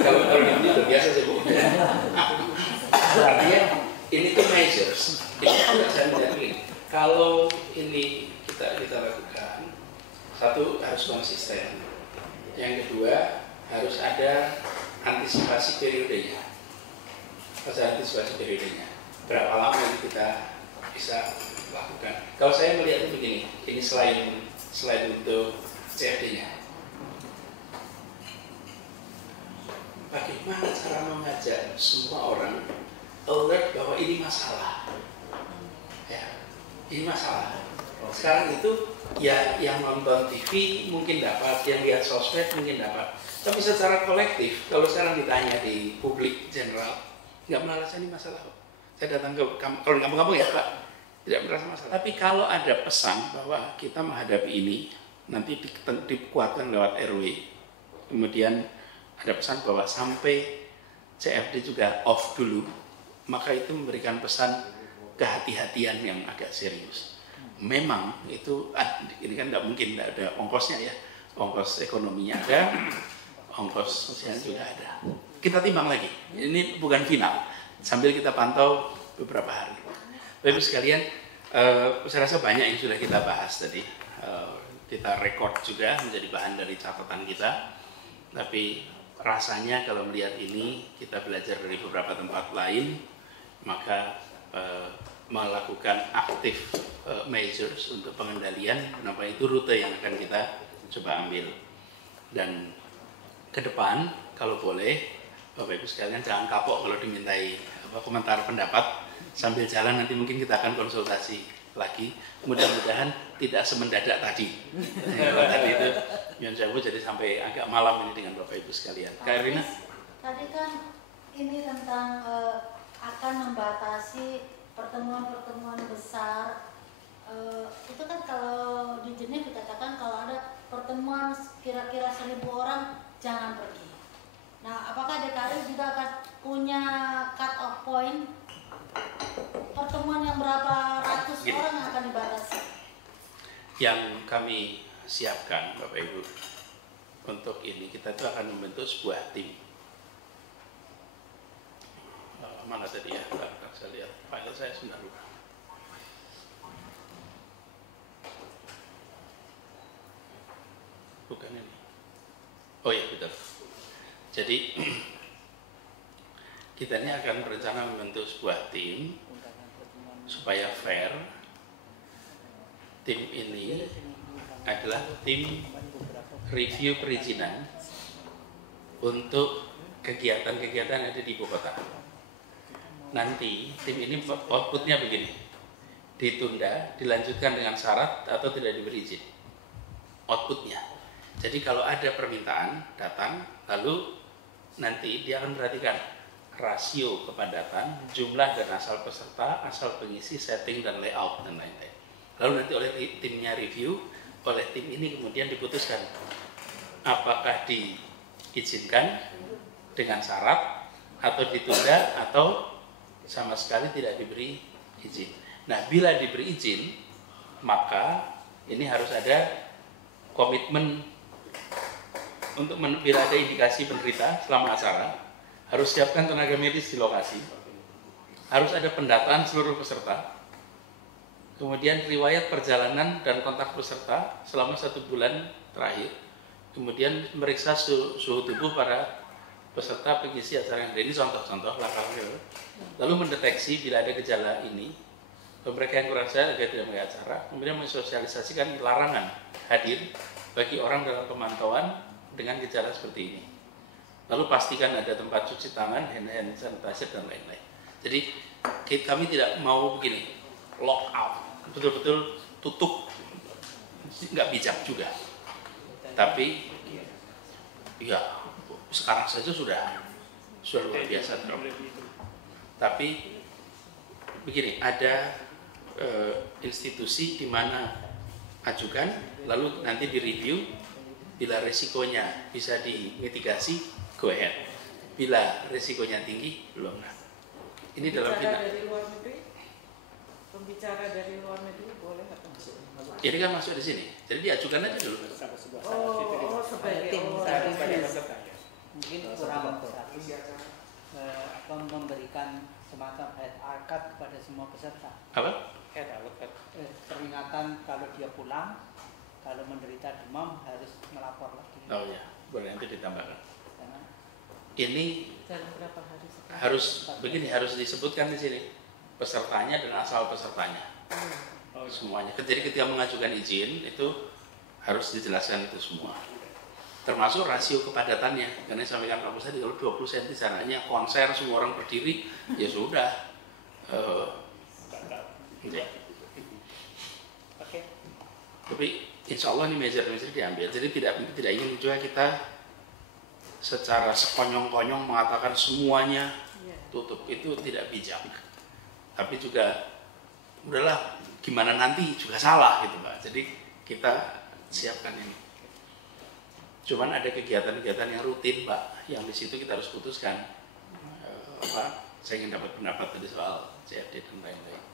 kalau dibully itu biasa sih Bu. Artinya ini tuh measures. Itu juga saya menjadi kalau ini kita lakukan, satu harus konsisten. Yang kedua harus ada antisipasi periodenya. Berapa lama yang kita bisa lakukan. Kalau saya melihatnya begini, ini selain untuk CFD-nya. Bagaimana cara mengajak semua orang alert bahwa ini masalah? Ya, ini masalah. Sekarang itu ya yang nonton TV mungkin dapat, yang lihat sosmed mungkin dapat. Tapi secara kolektif, kalau sekarang ditanya di publik general, nggak merasa ini masalah. Saya datang ke kalau di kampung-kampung ya Pak, tidak merasa masalah. Tapi kalau ada pesan bahwa kita menghadapi ini, nanti dikuatkan lewat RW. Kemudian ada pesan bahwa sampai CFD juga off dulu, maka itu memberikan pesan kehati-hatian yang agak serius. Memang itu, ini kan tidak mungkin tidak ada ongkosnya ya, ongkos ekonominya ada, ongkos sosialnya juga ada. Kita timbang lagi, ini bukan final, sambil kita pantau beberapa hari. Bapak Ibu sekalian, saya rasa banyak yang sudah kita bahas tadi, kita rekod juga menjadi bahan dari catatan kita, tapi rasanya kalau melihat ini, kita belajar dari beberapa tempat lain, maka melakukan aktif measures untuk pengendalian, kenapa itu rute yang akan kita coba ambil. Dan ke depan, kalau boleh, Bapak Ibu sekalian jangan kapok kalau dimintai komentar pendapat, sambil jalan nanti mungkin kita akan konsultasi lagi. Mudah-mudahan tidak semendadak tadi. Tadi itu yang saya jadi sampai agak malam ini dengan Bapak Ibu sekalian. Kak Irina? Tadi kan ini tentang akan membatasi pertemuan-pertemuan besar. Itu kan kalau di Geneva dikatakan kalau ada pertemuan kira-kira 1.000 orang jangan pergi. Nah, apakah DKI juga akan punya cut off point pertemuan yang berapa ratus orang yang akan dibatasi? Yang kami siapkan Bapak Ibu untuk ini, kita itu akan membentuk sebuah tim. Mana tadi ya? Saya lihat file saya sudah lupa. Bukan ini. Oh ya, betul. Jadi kita ini akan berencana membentuk sebuah tim supaya fair. Tim ini adalah tim review perizinan untuk kegiatan-kegiatan yang ada di ibu kota. Nanti tim ini outputnya begini, ditunda, dilanjutkan dengan syarat atau tidak diberi izin. Outputnya. Jadi kalau ada permintaan datang, lalu nanti dia akan perhatikan rasio kepadatan, jumlah dan asal peserta, asal pengisi, setting dan layout dan lain-lain. Lalu nanti oleh timnya review, oleh tim ini kemudian diputuskan apakah diizinkan dengan syarat atau ditunda atau sama sekali tidak diberi izin. Nah, bila diberi izin, maka ini harus ada komitmen untuk bila ada indikasi penderita selama acara, harus siapkan tenaga medis di lokasi, harus ada pendataan seluruh peserta, kemudian riwayat perjalanan dan kontak peserta selama 1 bulan terakhir, kemudian meriksa suhu tubuh para peserta pengisi acara yang ada. Ini contoh-contoh langkah-langkah. Lalu mendeteksi bila ada gejala ini, mereka yang kurang sehat agar tidak mengikuti acara, kemudian mensosialisasikan larangan hadir bagi orang dalam pemantauan dengan gejala seperti ini. Lalu pastikan ada tempat cuci tangan, hand sanitizer dan lain-lain. Jadi kami tidak mau begini, lock out, betul-betul tutup, nggak bijak juga. Tapi ya sekarang saja sudah luar biasa. Tapi begini, ada institusi di mana ajukan, lalu nanti direview, bila resikonya bisa dimitigasi, go ahead. Bila resikonya tinggi, belum. Ini dalam final. Dari luar negeri, pembicara dari luar negeri boleh atau masuk? Ini kan masuk di sini, jadi diajukan aja dulu. Oh, sebagai tim peserta. mungkin kurang satu memberikan semacam head card kepada semua peserta. Apa? Peringatan kalau dia pulang, kalau menderita demam harus melapor lagi. Oh ya, boleh nanti ditambahkan. Ini berapa hari setelah? harus begini, harus disebutkan di sini pesertanya dan asal pesertanya. Semuanya. Jadi ketika mengajukan izin itu harus dijelaskan itu semua. Termasuk rasio kepadatannya. Karena saya sampaikan Pak Pusat, kalau 20 cm sananya konser semua orang berdiri, ya sudah. Ya. Tapi insya Allah ini measure-measure diambil. Jadi tidak ingin juga kita secara sekonyong-konyong mengatakan semuanya tutup, itu tidak bijak. Tapi juga udahlah, gimana nanti juga salah gitu Pak. Jadi kita siapkan ini. Cuman ada kegiatan-kegiatan yang rutin Pak, yang di situ kita harus putuskan. Pak, saya ingin dapat pendapat tadi soal CFD dan lain-lain.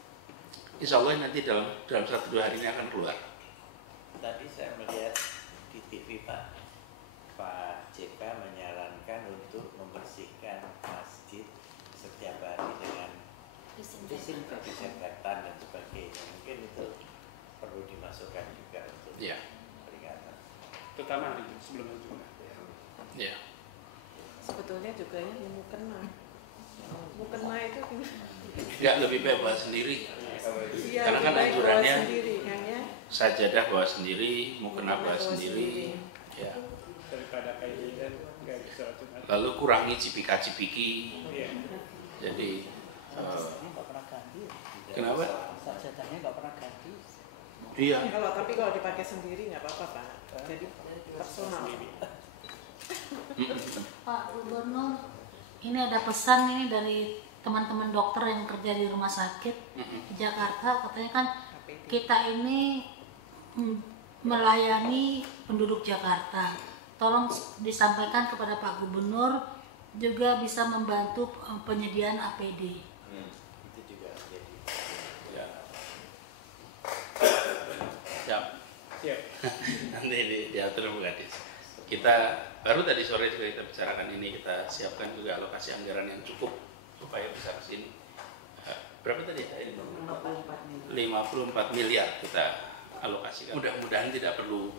Insya Allah nanti dalam 1-2 hari ini akan keluar. Tadi saya melihat di TV Pak JK menyarankan untuk membersihkan masjid setiap hari dengan disinfektan dan sebagainya. Mungkin itu perlu dimasukkan juga untuk peringatan. Terutama sebelum Jumat. Ya. Sebetulnya juga ya mukena. Mukena itu Enggak, lebih baik bawa sendiri. iya, Karena kan baik bawa anjurannya sendiri, kan ya. sajadah bawa sendiri, mukena bawa sendiri. Ya. Daripada kayak ini kan nggak bisa Jumat. Lalu kurangi cipika-cipiki. Iya. Jadi Nggak pernah ganti. kenapa? Sajadahnya nggak pernah ganti. Iya. Tapi kalau dipakai sendiri nggak apa-apa Pak. Jadi personal. Pak Gubernur, ini ada pesan ini dari teman-teman dokter yang kerja di rumah sakit di Jakarta, katanya kan kita ini melayani penduduk Jakarta. Tolong disampaikan kepada Pak Gubernur juga bisa membantu penyediaan APD. Itu juga jadi. Ya. Nanti diatur Bu Kadis. Kita baru tadi sore juga kita bicarakan ini, kita siapkan juga alokasi anggaran yang cukup supaya bisa ke sini. Berapa tadi ya? 54 miliar kita alokasikan. Mudah-mudahan tidak perlu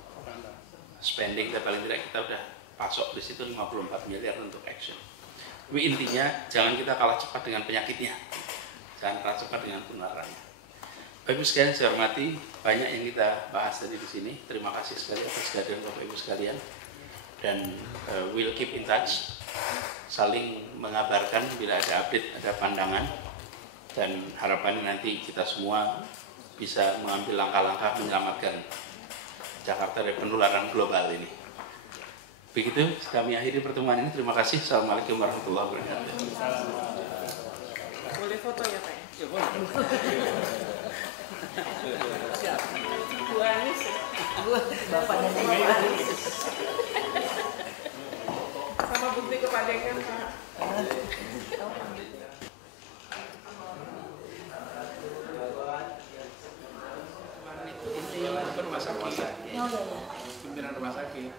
spending, tapi paling tidak kita udah pasok di situ 54 miliar untuk action. Tapi intinya jangan kita kalah cepat dengan penyakitnya, jangan kalah cepat dengan penularannya. Bapak Ibu sekalian saya hormati, banyak yang kita bahas tadi di sini. Terima kasih sekali atas kehadiran Bapak Ibu sekalian, dan we'll keep in touch, saling mengabarkan bila ada update, ada pandangan, dan harapannya nanti kita semua bisa mengambil langkah-langkah menyelamatkan Jakarta dari penularan global ini. Begitu kami akhiri pertemuan ini. Terima kasih. Assalamualaikum warahmatullahi wabarakatuh. Boleh foto ya Pak? Ya boleh. Bu Anies, Bapaknya Pak Anies. sama bukti kepadekan Pak. Rumah sakit. Pimpinan rumah sakit.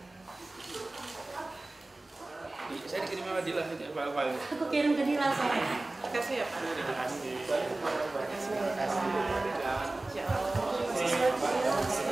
Saya dikirim sama Dila ini apa-apa. Aku kirim ke Dila soalnya. Terima kasih ya Pak. Terima kasih. Terima kasih.